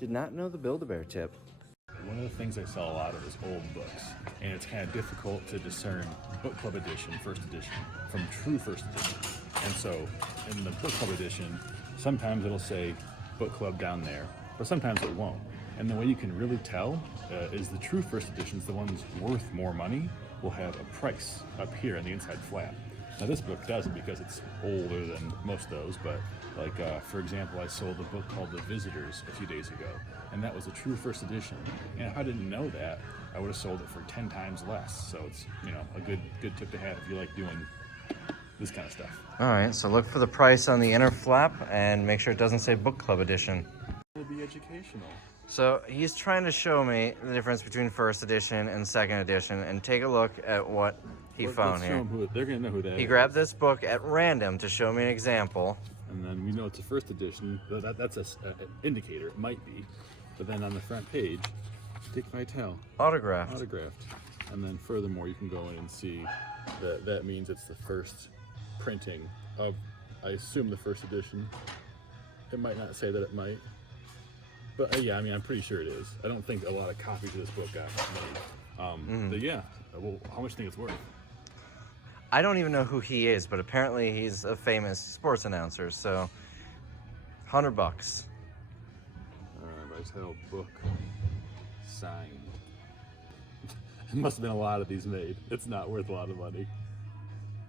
Did not know the Build-A-Bear tip. One of the things I sell a lot of is old books, and it's kind of difficult to discern book club edition, first edition, from true first edition. And so in the book club edition, sometimes it'll say book club down there, but sometimes it won't. And the way you can really tell is the true first editions, the ones worth more money, will have a price up here on the inside flap. Now this book doesn't because it's older than most of those, but like for example, I sold a book called The Visitors a few days ago, and that was a true first edition. And if I didn't know that, I would have sold it for 10 times less. So it's, you know, a good tip to have if you like doing this kind of stuff. All right, so look for the price on the inner flap and make sure it doesn't say book club edition. It'll be educational. So he's trying to show me the difference between first edition and second edition, and take a look at what he found here. They're gonna know who that is. He grabbed this book at random to show me an example. And then we know it's a first edition. That's an indicator. It might be. But then on the front page, Dick Vitale. Autographed. Autographed. And then furthermore, you can go in and see that means it's the first printing of, I assume, the first edition. It might not say that it might. But yeah, I mean, I'm pretty sure it is. I don't think a lot of copies of this book got made. But yeah, well, how much do you think it's worth? I don't even know who he is, but apparently he's a famous sports announcer, so $100. Resale book signed. There must have been a lot of these made. It's not worth a lot of money.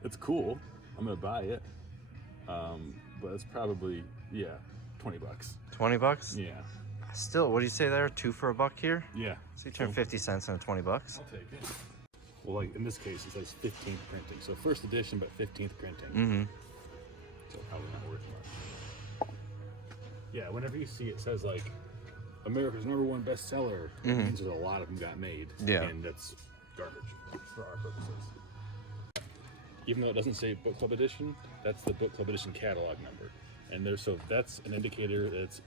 It's cool. I'm gonna buy it. But it's probably, yeah, $20. $20? Yeah. Still, what do you say there? 2 for $1 here? Yeah. So you turn 50 cents into $20. I'll take it. Well, like in this case, it says 15th printing. So first edition, but 15th printing. So probably not worth much. Yeah, whenever you see it says like America's #1 bestseller, it means there's a lot of them got made. Yeah. And that's garbage for our purposes. Even though it doesn't say book club edition, that's the book club edition catalog number. And that's an indicator that it's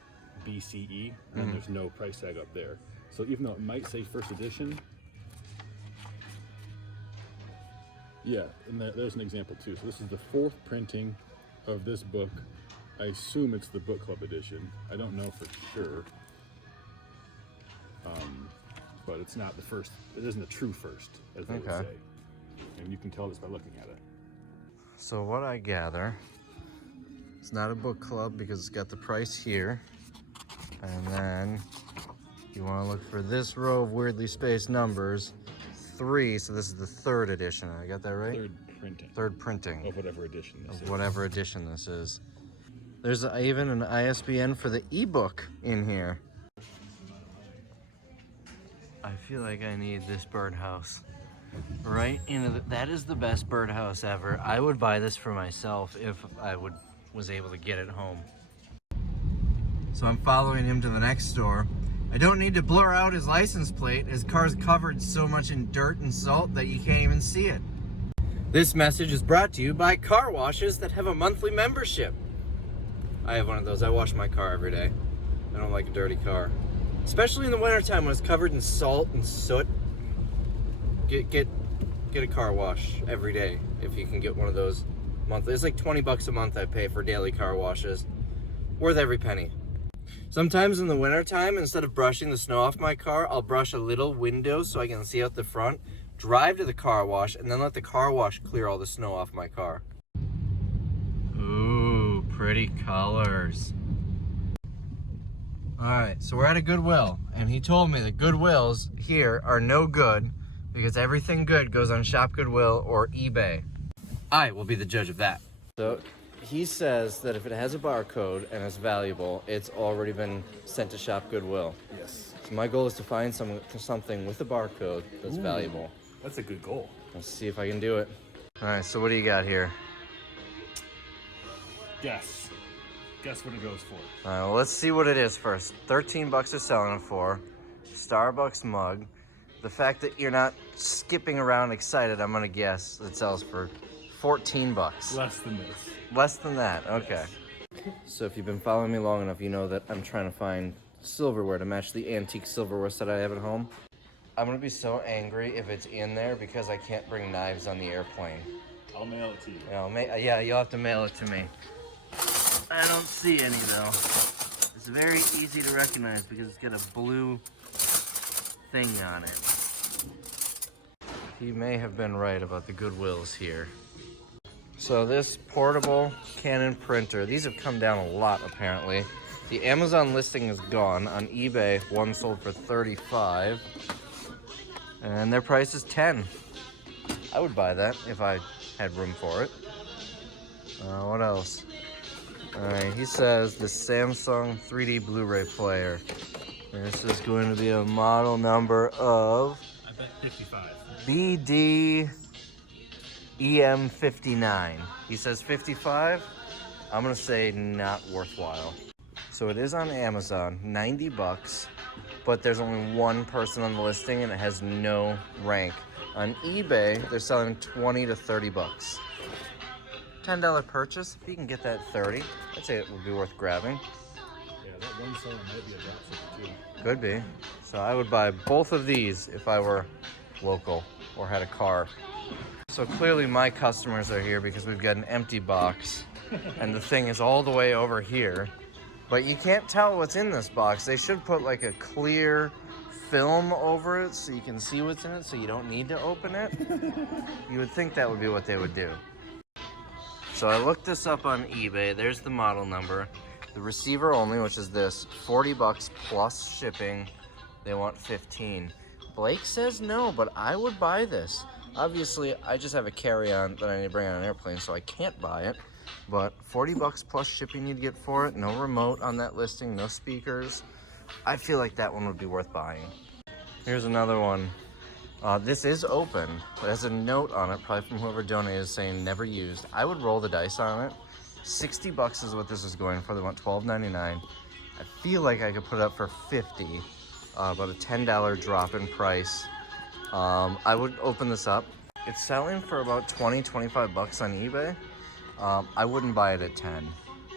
BCE, and there's no price tag up there. So even though it might say first edition, yeah, and there's an example too. So this is the 4th printing of this book. I assume it's the book club edition. I don't know for sure. But it's not the first. It isn't a true first, as they would say. And you can tell this by looking at it. So what I gather, it's not a book club because it's got the price here. And then you want to look for this row of weirdly spaced numbers, 3. So this is the 3rd edition. I got that right? 3rd printing. 3rd printing. Of whatever edition this is. Of whatever edition this is. There's even an ISBN for the ebook in here. I feel like I need this birdhouse. Right into that is the best birdhouse ever. I would buy this for myself if I was able to get it home. So I'm following him to the next store. I don't need to blur out his license plate. His car's covered so much in dirt and salt that you can't even see it. This message is brought to you by car washes that have a monthly membership. I have one of those. I wash my car every day. I don't like a dirty car. Especially in the wintertime when it's covered in salt and soot. Get a car wash every day if you can get one of those monthly. It's like $20 a month I pay for daily car washes. Worth every penny. Sometimes in the wintertime, instead of brushing the snow off my car, I'll brush a little window so I can see out the front, drive to the car wash, and then let the car wash clear all the snow off my car. Ooh, pretty colors. Alright, so we're at a Goodwill, and he told me that Goodwills here are no good because everything good goes on Shop Goodwill or eBay. I will be the judge of that. So he says that if it has a barcode and it's valuable, it's already been sent to Shop Goodwill. Yes. So my goal is to find something with a barcode that's valuable. That's a good goal. Let's see if I can do it. Alright, so what do you got here? Guess what it goes for. Alright, well, let's see what it is first. 13 bucks they're selling it for. Starbucks mug. The fact that you're not skipping around excited, I'm gonna guess it sells for 14 bucks. Less than this. Less than that, okay. Yes. So if you've been following me long enough, you know that I'm trying to find silverware to match the antique silverware set I have at home. I'm gonna be so angry if it's in there because I can't bring knives on the airplane. I'll mail it to you. Yeah, you'll have to mail it to me. I don't see any though. It's very easy to recognize because it's got a blue thing on it. He may have been right about the Goodwills here. So this portable Canon printer, these have come down a lot apparently. The Amazon listing is gone. On eBay, one sold for $35. And their price is $10. I would buy that if I had room for it. What else? Alright, he says the Samsung 3D Blu-ray player. This is going to be a model number of... I bet 55. BD EM59. He says 55. I'm going to say not worthwhile. So it is on Amazon, 90 bucks, but there's only one person on the listing and it has no rank. On eBay, they're selling 20 to 30 bucks. $10 purchase. If you can get that at 30, I'd say it would be worth grabbing. Yeah, that one seller might be a drop shipper too. Could be. So I would buy both of these if I were local or had a car. So clearly my customers are here because we've got an empty box and the thing is all the way over here. But you can't tell what's in this box. They should put like a clear film over it so you can see what's in it so you don't need to open it. You would think that would be what they would do. So I looked this up on eBay. There's the model number. The receiver only, which is this, $40 plus shipping. They want 15. Blake says no, but I would buy this. Obviously, I just have a carry-on that I need to bring on an airplane, so I can't buy it. But $40 plus shipping you'd get for it. No remote on that listing, no speakers. I feel like that one would be worth buying. Here's another one. This is open. It has a note on it, probably from whoever donated, saying never used. I would roll the dice on it. $60 is what this is going for. They want $12.99. I feel like I could put it up for $50, about a $10 drop in price. I would open this up. It's selling for about $20-25 on eBay. I wouldn't buy it at 10,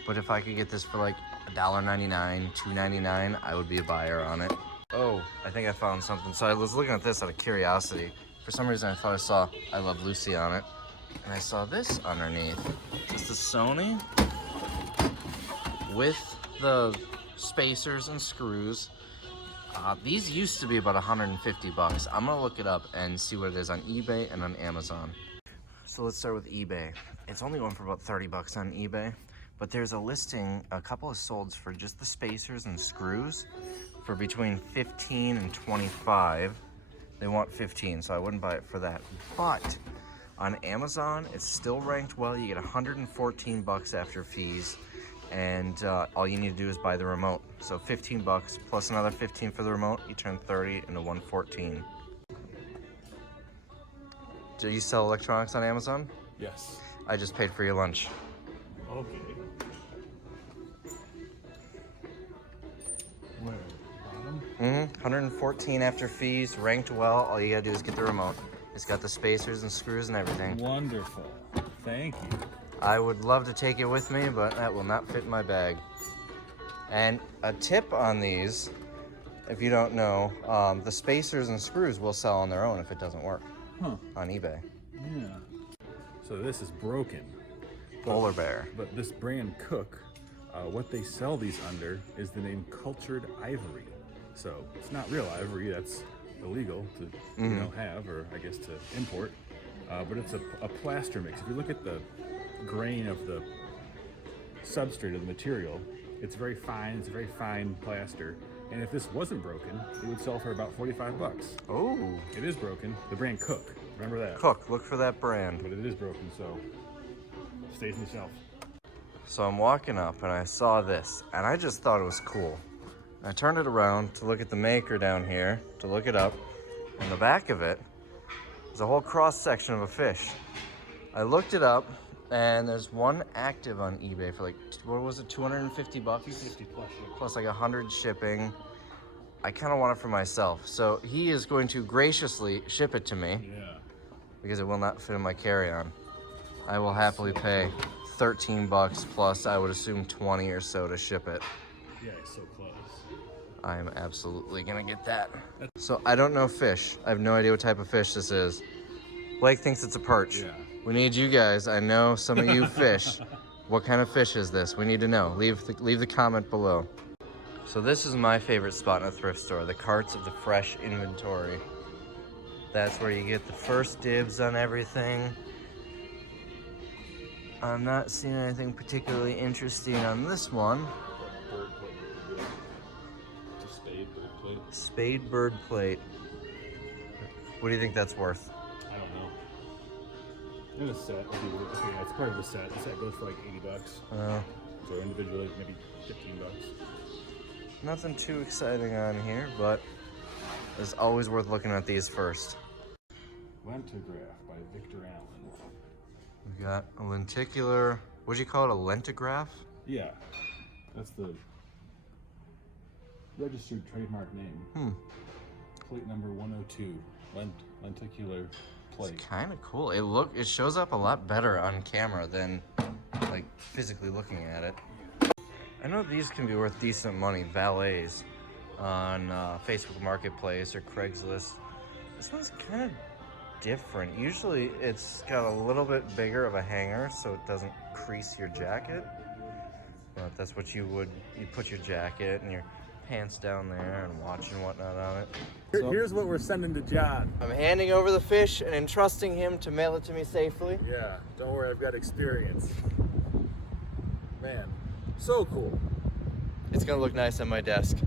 but if I could get this for like $1.99, $2.99, I would be a buyer on it. Oh, I think I found something. So I was looking at this out of curiosity. For some reason, I thought I saw I Love Lucy on it, and I saw this underneath. It's the Sony with the spacers and screws. These used to be about $150. I'm gonna look it up and see what it is on eBay and on Amazon. So let's start with eBay. It's only going for about $30 on eBay, but there's a listing, a couple of solds for just the spacers and screws for between 15 and 25. They want 15, so I wouldn't buy it for that. But on Amazon, it's still ranked well. You get $114 after fees, and all you need to do is buy the remote. So $15 plus another 15 for the remote, you turn 30 into 114. Do you sell electronics on Amazon? Yes. I just paid for your lunch. Okay. Where? Bottom? 114 after fees, ranked well. All you gotta do is get the remote. It's got the spacers and screws and everything. Wonderful. Thank you. I would love to take it with me, but that will not fit in my bag. And a tip on these, if you don't know, the spacers and screws will sell on their own if it doesn't work on eBay. Yeah. So this is broken. Polar bear. But this brand Cook, what they sell these under is the name Cultured Ivory. So it's not real ivory. That's illegal to have, or I guess to import. But it's a plaster mix. If you look at the grain of the substrate of the material, it's very fine. It's a very fine plaster. And if this wasn't broken, it would sell for about $45. Oh. It is broken. The brand Cook. Remember that. Cook. Look for that brand. But it is broken, so it stays on the shelf. So I'm walking up and I saw this, and I just thought it was cool. I turned it around to look at the maker down here, to look it up. On the back of it is a whole cross section of a fish. I looked it up, and there's one active on eBay for like, what was it, $250? $250 plus shipping. Plus like 100 shipping. I kind of want it for myself. So he is going to graciously ship it to me. Yeah. Because it will not fit in my carry-on. I will happily pay $13 plus, I would assume 20 or so to ship it. Yeah, it's so close. I am absolutely gonna get that. So I don't know fish. I have no idea what type of fish this is. Blake thinks it's a perch. Yeah. We need you guys. I know some of you fish. What kind of fish is this? We need to know. Leave the comment below. So this is my favorite spot in a thrift store, the carts of the fresh inventory. That's where you get the first dibs on everything. I'm not seeing anything particularly interesting on this one. It's a spade bird plate. Spade bird plate. What do you think that's worth? I don't know. In a set, okay, yeah, it's part of the set. The set goes for like $80. So individually, maybe $15. Nothing too exciting on here, but it's always worth looking at these first. Lentograph by Victor Allen. We got a lenticular, what'd you call it, a lentograph? Yeah, that's the registered trademark name. Plate number 102, lenticular plate. It's kind of cool. It shows up a lot better on camera than like physically looking at it. I know these can be worth decent money, valets, on Facebook Marketplace or Craigslist. This one's kind of different. Usually it's got a little bit bigger of a hanger so it doesn't crease your jacket. But that's what you put your jacket and your pants down there and watch and whatnot on it. Here's what we're sending to John. I'm handing over the fish and entrusting him to mail it to me safely. Yeah, don't worry, I've got experience. Man, so cool. It's gonna look nice on my desk.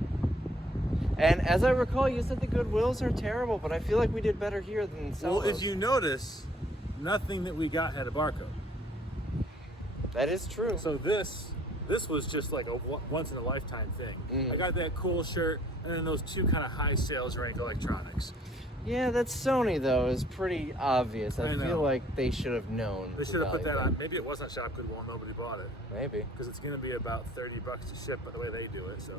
And as I recall, you said the Goodwills are terrible, but I feel like we did better here than some Well, of those. if you notice, nothing that we got had a barcode. That is true. So this was just like a once in a lifetime thing. I got that cool shirt and then those two kind of high sales rank electronics. Yeah, that Sony though is pretty obvious. I know. feel like they should have known. They should have put that on. Maybe it wasn't Shop Goodwill and nobody bought it. Maybe. Because it's going to be about $30 to ship by the way they do it. So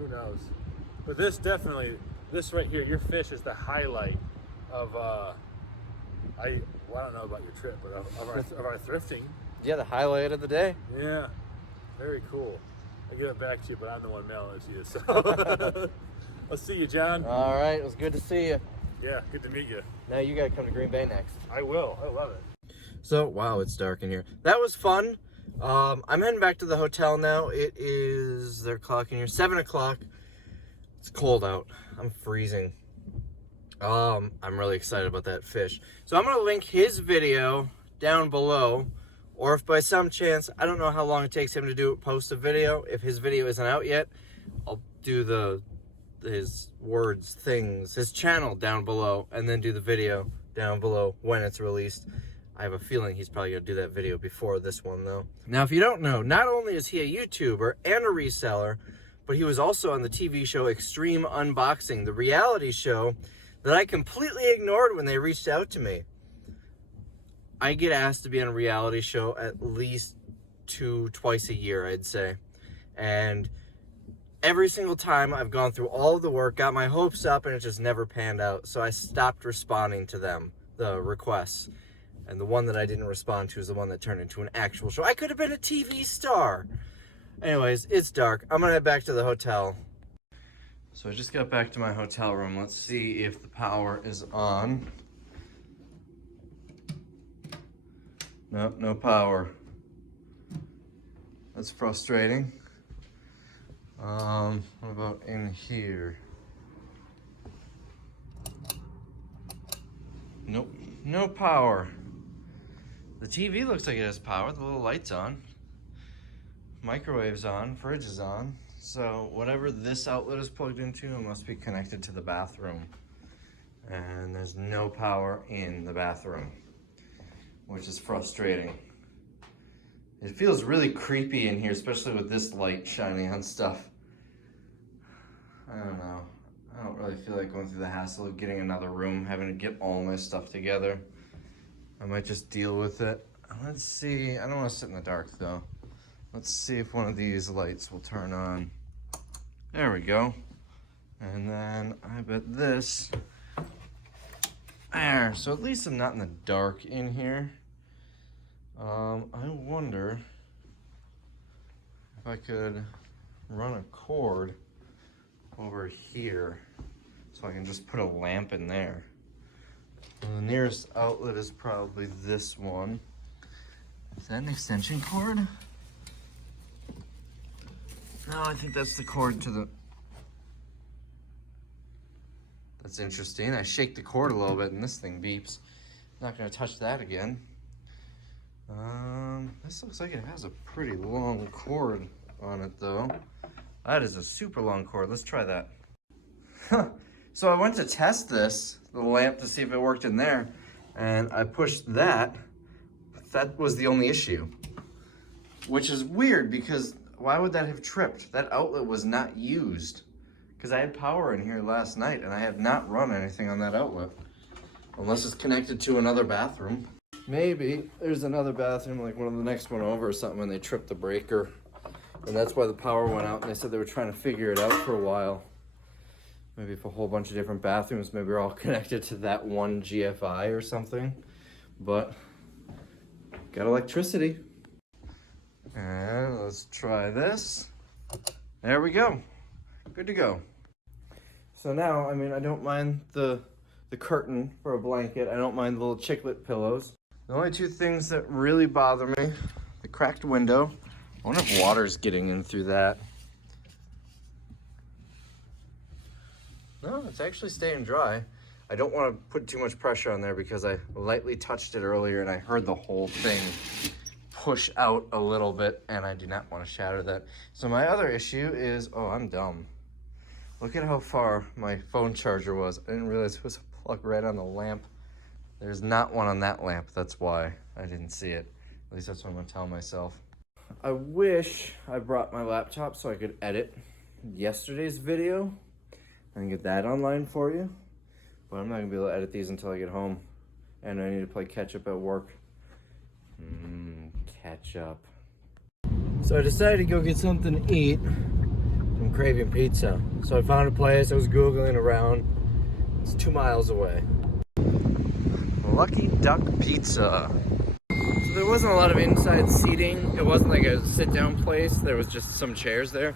who knows? But this definitely, this right here, your fish is the highlight of, I don't know about your trip, but of our thrifting. Yeah, the highlight of the day. Yeah, very cool. I give it back to you, but I'm the one mailing it to you. So I'll see you, John. All right, it was good to see you. Yeah, good to meet you. Now you gotta come to Green Bay next. I will. I love it. So, wow, it's dark in here. That was fun. I'm heading back to the hotel now. It is, they're clocking here, 7 o'clock. It's cold out. I'm freezing. I'm really excited about that fish. So I'm gonna link his video down below, or if by some chance, I don't know how long it takes him to post a video. If his video isn't out yet, I'll do his channel down below, and then do the video down below when it's released. I have a feeling he's probably gonna do that video before this one though. Now, if you don't know, not only is he a YouTuber and a reseller, but he was also on the TV show Extreme Unboxing, the reality show that I completely ignored when they reached out to me. I get asked to be on a reality show at least twice a year, I'd say. And every single time I've gone through all of the work, got my hopes up, and it just never panned out. So I stopped responding to them, the requests. And the one that I didn't respond to is the one that turned into an actual show. I could have been a TV star. Anyways, it's dark. I'm gonna head back to the hotel. So I just got back to my hotel room. Let's see if the power is on. Nope, no power. That's frustrating. What about in here? Nope, no power. The TV looks like it has power. The little light's on. Microwave's on, fridge is on. So whatever this outlet is plugged into, it must be connected to the bathroom. And there's no power in the bathroom, which is frustrating. It feels really creepy in here, especially with this light shining on stuff. I don't know. I don't really feel like going through the hassle of getting another room, having to get all my stuff together. I might just deal with it. Let's see. I don't want to sit in the dark though. Let's see if one of these lights will turn on. There we go. And then I bet this. There. So at least I'm not in the dark in here. I wonder if I could run a cord over here so I can just put a lamp in there. And the nearest outlet is probably this one. Is that an extension cord? No, I think that's the cord to the... That's interesting. I shake the cord a little bit and this thing beeps. Not gonna touch that again. This looks like it has a pretty long cord on it though. That is a super long cord. Let's try that. So I went to test this, the lamp, to see if it worked in there, and I pushed that. That was the only issue, which is weird because why would that have tripped? That outlet was not used because I had power in here last night and I have not run anything on that outlet unless it's connected to another bathroom. Maybe there's another bathroom, like one of the next one over or something, and they tripped the breaker. And that's why the power went out, and they said they were trying to figure it out for a while. Maybe if a whole bunch of different bathrooms, maybe we're all connected to that one GFI or something. But got electricity. And let's try this. There we go. Good to go. So now, I mean, I don't mind the curtain for a blanket. I don't mind the little chiclet pillows. The only two things that really bother me, the cracked window. I wonder if water's getting in through that. No, it's actually staying dry. I don't want to put too much pressure on there because I lightly touched it earlier and I heard the whole thing push out a little bit, and I do not want to shatter that. So my other issue is, oh, I'm dumb. Look at how far my phone charger was. I didn't realize it was a plug right on the lamp. There's not one on that lamp. That's why I didn't see it. At least that's what I'm gonna tell myself. I wish I brought my laptop so I could edit yesterday's video and get that online for you. But I'm not gonna be able to edit these until I get home. And I need to play catch up at work. Catch up. So I decided to go get something to eat. I'm craving pizza. So I found a place, I was Googling around. It's 2 miles away. Lucky Duck Pizza. So there wasn't a lot of inside seating. It wasn't like a sit-down place. There was just some chairs there.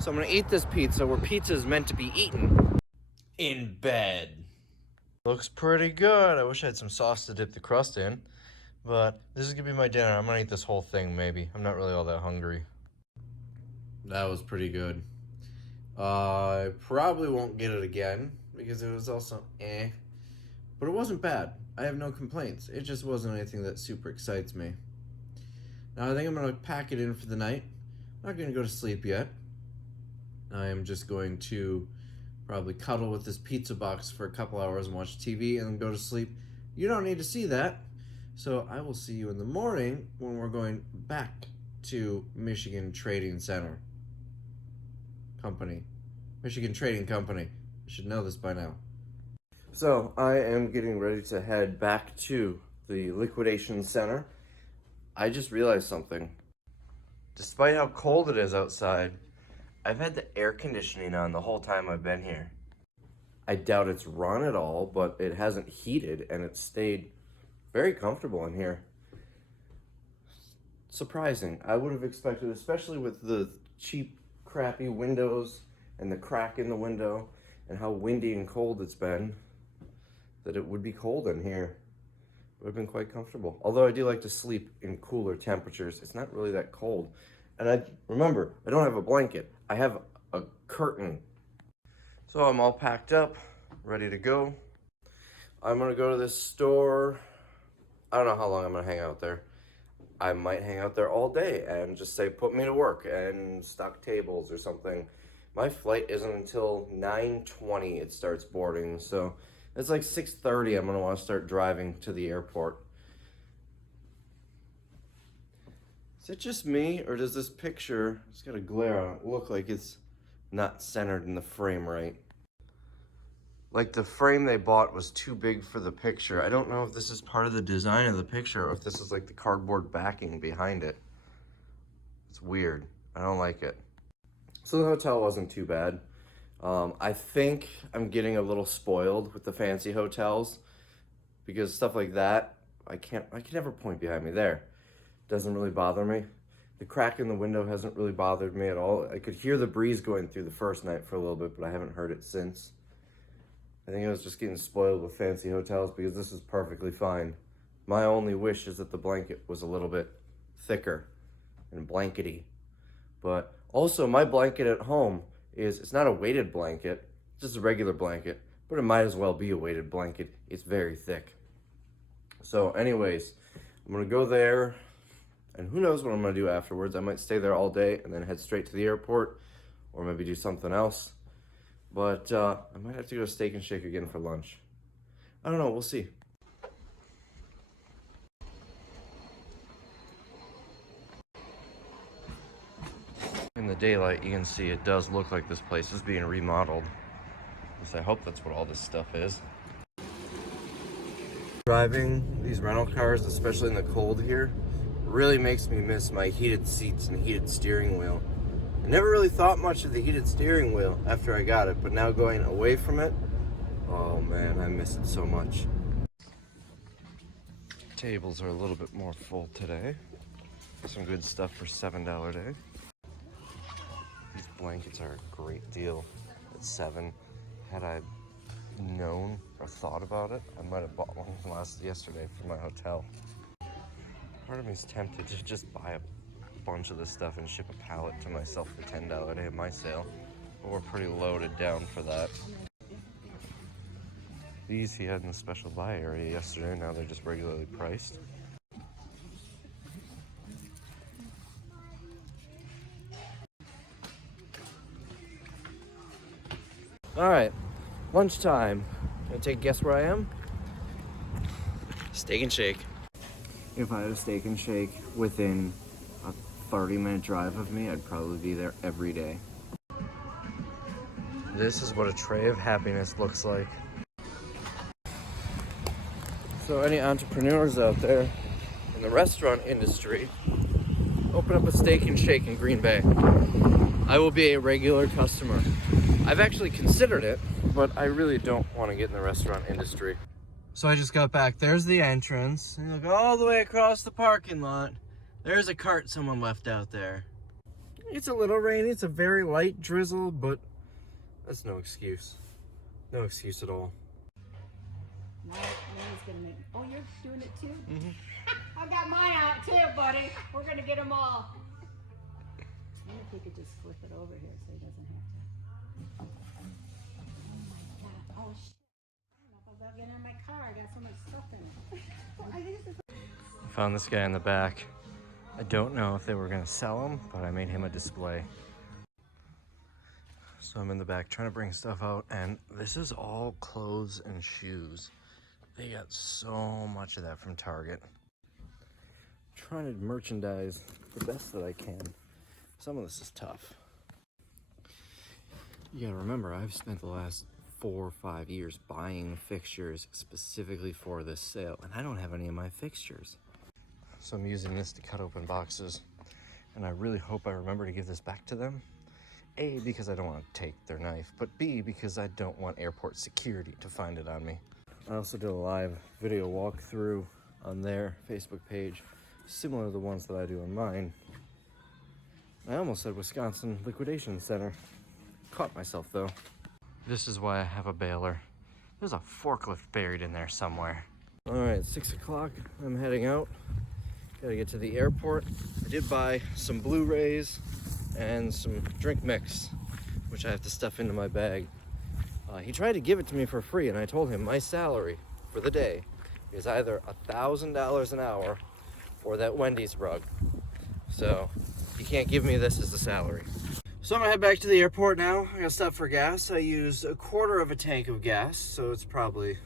So I'm gonna eat this pizza where pizza is meant to be eaten. In bed. Looks pretty good. I wish I had some sauce to dip the crust in. But this is gonna be my dinner. I'm gonna eat this whole thing maybe. I'm not really all that hungry. That was pretty good. I probably won't get it again because it was also but it wasn't bad. I have no complaints. It just wasn't anything that super excites me. Now I think I'm gonna pack it in for the night. I'm not gonna go to sleep yet. I am just going to probably cuddle with this pizza box for a couple hours and watch TV and then go to sleep. You don't need to see that. So I will see you in the morning when we're going back to Michigan Trading Center Company. Michigan Trading Company. I should know this by now. So I am getting ready to head back to the liquidation center. I just realized something. Despite how cold it is outside, I've had the air conditioning on the whole time I've been here. I doubt it's run at all, but it hasn't heated and it stayed very comfortable in here. Surprising. I would have expected, especially with the cheap, crappy windows and the crack in the window and how windy and cold it's been, that it would be cold in here. It would have been quite comfortable. Although I do like to sleep in cooler temperatures. It's not really that cold. And remember, I don't have a blanket. I have a curtain. So I'm all packed up, ready to go. I'm gonna go to this store. I don't know how long I'm gonna hang out there. I might hang out there all day and just say, put me to work and stock tables or something. My flight isn't until 9:20 it starts boarding, so it's like 6:30 I'm gonna wanna start driving to the airport. Is it just me, or does this picture, it's got a glare on it, look like it's not centered in the frame right? Like the frame they bought was too big for the picture. I don't know if this is part of the design of the picture or if this is like the cardboard backing behind it. It's weird. I don't like it. So the hotel wasn't too bad. I think I'm getting a little spoiled with the fancy hotels because stuff like that, I can never point behind me there. Doesn't really bother me. The crack in the window hasn't really bothered me at all. I could hear the breeze going through the first night for a little bit, but I haven't heard it since. I think I was just getting spoiled with fancy hotels because this is perfectly fine. My only wish is that the blanket was a little bit thicker and blankety. But also my blanket at home it's not a weighted blanket, it's just a regular blanket, but it might as well be a weighted blanket. It's very thick. So anyways, I'm gonna go there and who knows what I'm gonna do afterwards. I might stay there all day and then head straight to the airport or maybe do something else. But I might have to go Steak and Shake again for lunch. I don't know, we'll see. In the daylight, you can see it does look like this place is being remodeled. So I hope that's what all this stuff is. Driving these rental cars, especially in the cold here, really makes me miss my heated seats and heated steering wheel. I never really thought much of the heated steering wheel after I got it, but now going away from it, oh man, I miss it so much. Tables are a little bit more full today. Some good stuff for $7 a day. These blankets are a great deal at $7. Had I known or thought about it, I might have bought one yesterday for my hotel. Part of me is tempted to just buy a bunch of this stuff and ship a pallet to myself for $10 a day at my sale, but we're pretty loaded down for that. These he had in the special buy area yesterday, now they're just regularly priced. All right, lunchtime. Gonna take a guess where I am? Steak and Shake. If I had a Steak and Shake within a 30-minute drive of me, I'd probably be there every day. This is what a tray of happiness looks like. So any entrepreneurs out there in the restaurant industry, open up a Steak and Shake in Green Bay. I will be a regular customer. I've actually considered it, but I really don't want to get in the restaurant industry. So I just got back. There's the entrance. And you'll go all the way across the parking lot. There's a cart someone left out there. It's a little rainy. It's a very light drizzle, but that's no excuse. No excuse at all. Gonna make. Oh, you're doing it too? Mm-hmm. I got mine out too, buddy. We're gonna get them all. I wonder if we could just flip it over here so he doesn't have to. Oh my god. Oh shit. I don't know if I'll get in my car. I got so much stuff in it. I think this is... Found this guy in the back. I don't know if they were gonna sell him, but I made him a display. So I'm in the back trying to bring stuff out, and this is all clothes and shoes. They got so much of that from Target. I'm trying to merchandise the best that I can. Some of this is tough. You gotta remember, I've spent the last 4 or 5 years buying fixtures specifically for this sale, and I don't have any of my fixtures. So I'm using this to cut open boxes, and I really hope I remember to give this back to them. A, because I don't want to take their knife, but B, because I don't want airport security to find it on me. I also did a live video walkthrough on their Facebook page, similar to the ones that I do on mine. I almost said Wisconsin Liquidation Center. Caught myself though. This is why I have a baler. There's a forklift buried in there somewhere. All right, 6 o'clock, I'm heading out. Gotta get to the airport. I did buy some Blu-rays and some drink mix, which I have to stuff into my bag. He tried to give it to me for free, and I told him my salary for the day is either $1,000 an hour or that Wendy's rug. So he can't give me this as a salary. So I'm gonna head back to the airport now. I gotta stop for gas. I used a quarter of a tank of gas, so it's probably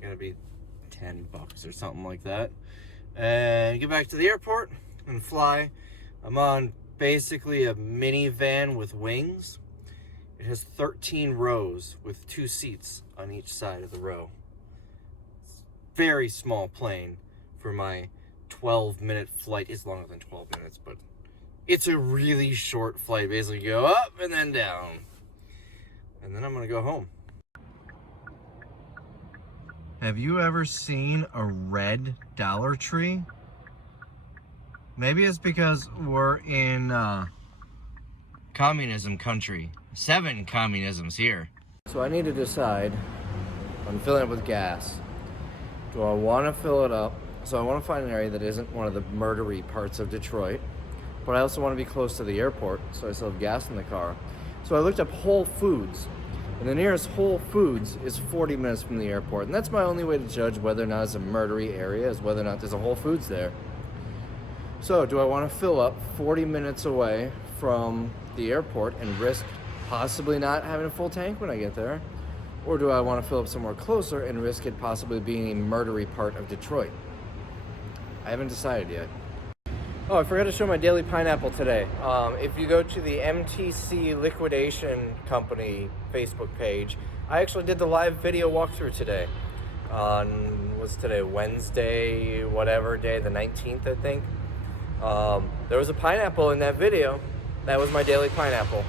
gonna be $10 or something like that. And get back to the airport and fly. I'm on basically a minivan with wings. It has 13 rows with 2 seats on each side of the row. It's a very small plane for my 12-minute flight. It's longer than 12 minutes, but it's a really short flight. Basically, you go up and then down. And then I'm gonna go home. Have you ever seen a red Dollar Tree? Maybe it's because we're in communism country. 7 communisms here. So I need to decide, I'm filling it with gas. Do I want to fill it up? So I want to find an area that isn't one of the murdery parts of Detroit, but I also want to be close to the airport, so I still have gas in the car. So I looked up Whole Foods, and the nearest Whole Foods is 40 minutes from the airport, and that's my only way to judge whether or not it's a murdery area, is whether or not there's a Whole Foods there. So do I want to fill up 40 minutes away from the airport and risk possibly not having a full tank when I get there? Or do I want to fill up somewhere closer and risk it possibly being a murdery part of Detroit? I haven't decided yet. Oh, I forgot to show my daily pineapple today. If you go to the MTC Liquidation Company Facebook page, I actually did the live video walkthrough today. On, what's today, Wednesday, whatever day, the 19th, I think. There was a pineapple in that video. That was my daily pineapple.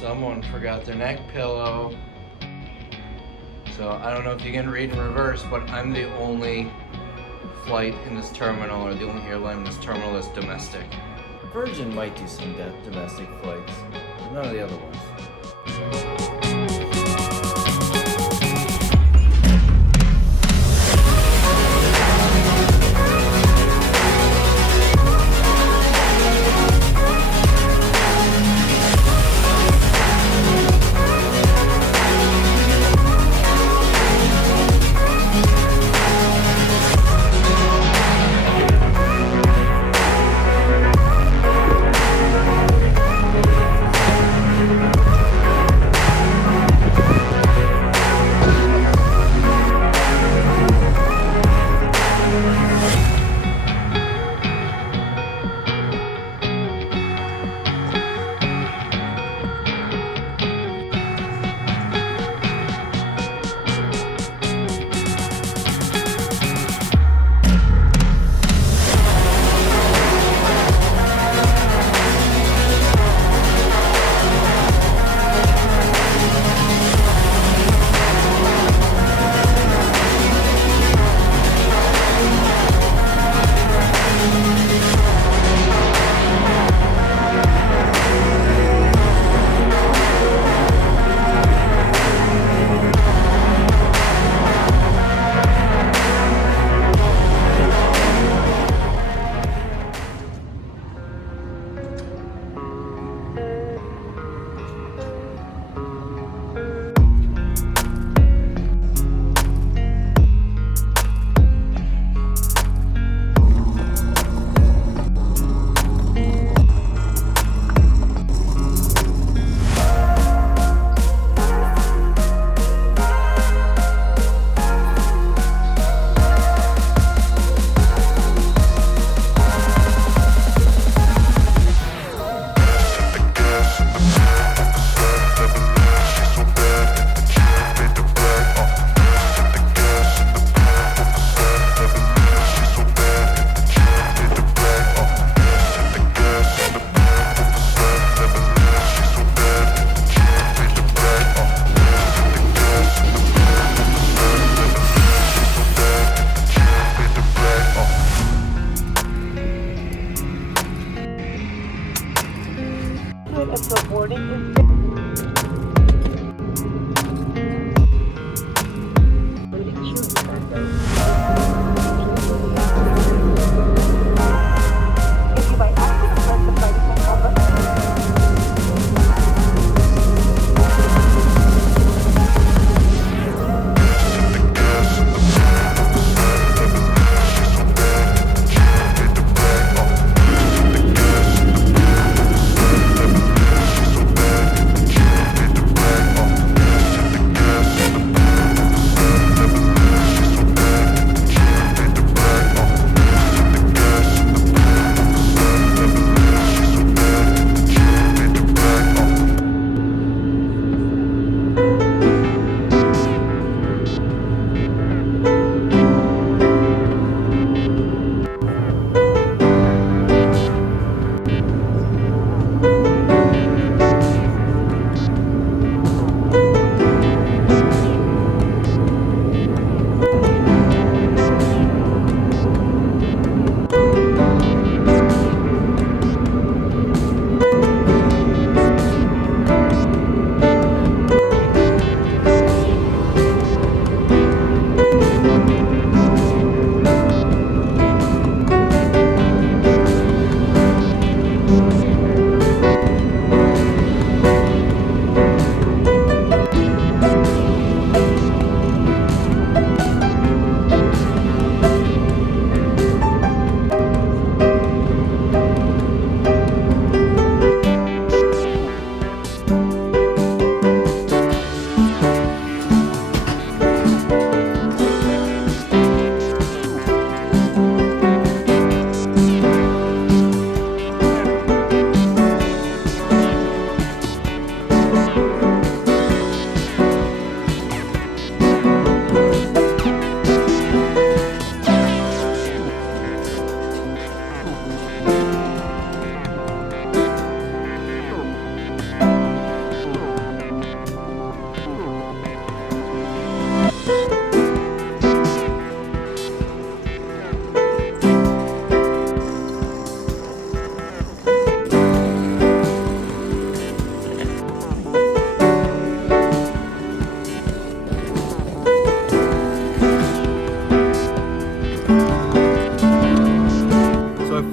Someone forgot their neck pillow. So I don't know if you can read in reverse, but I'm the only flight in this terminal, or the only airline in this terminal that's domestic. Virgin might do some domestic flights, but none of the other ones.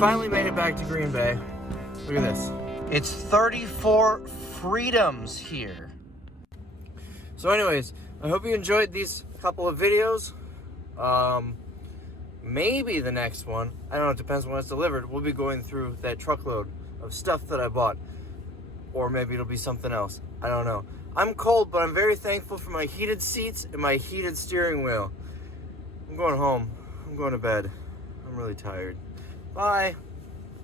finally made it back to Green Bay. Look at this. It's 34 freedoms here. So anyways, I hope you enjoyed these couple of videos. Maybe the next one, I don't know, it depends when it's delivered, we'll be going through that truckload of stuff that I bought. Or maybe it'll be something else. I don't know. I'm cold, but I'm very thankful for my heated seats and my heated steering wheel. I'm going home. I'm going to bed. I'm really tired. Bye.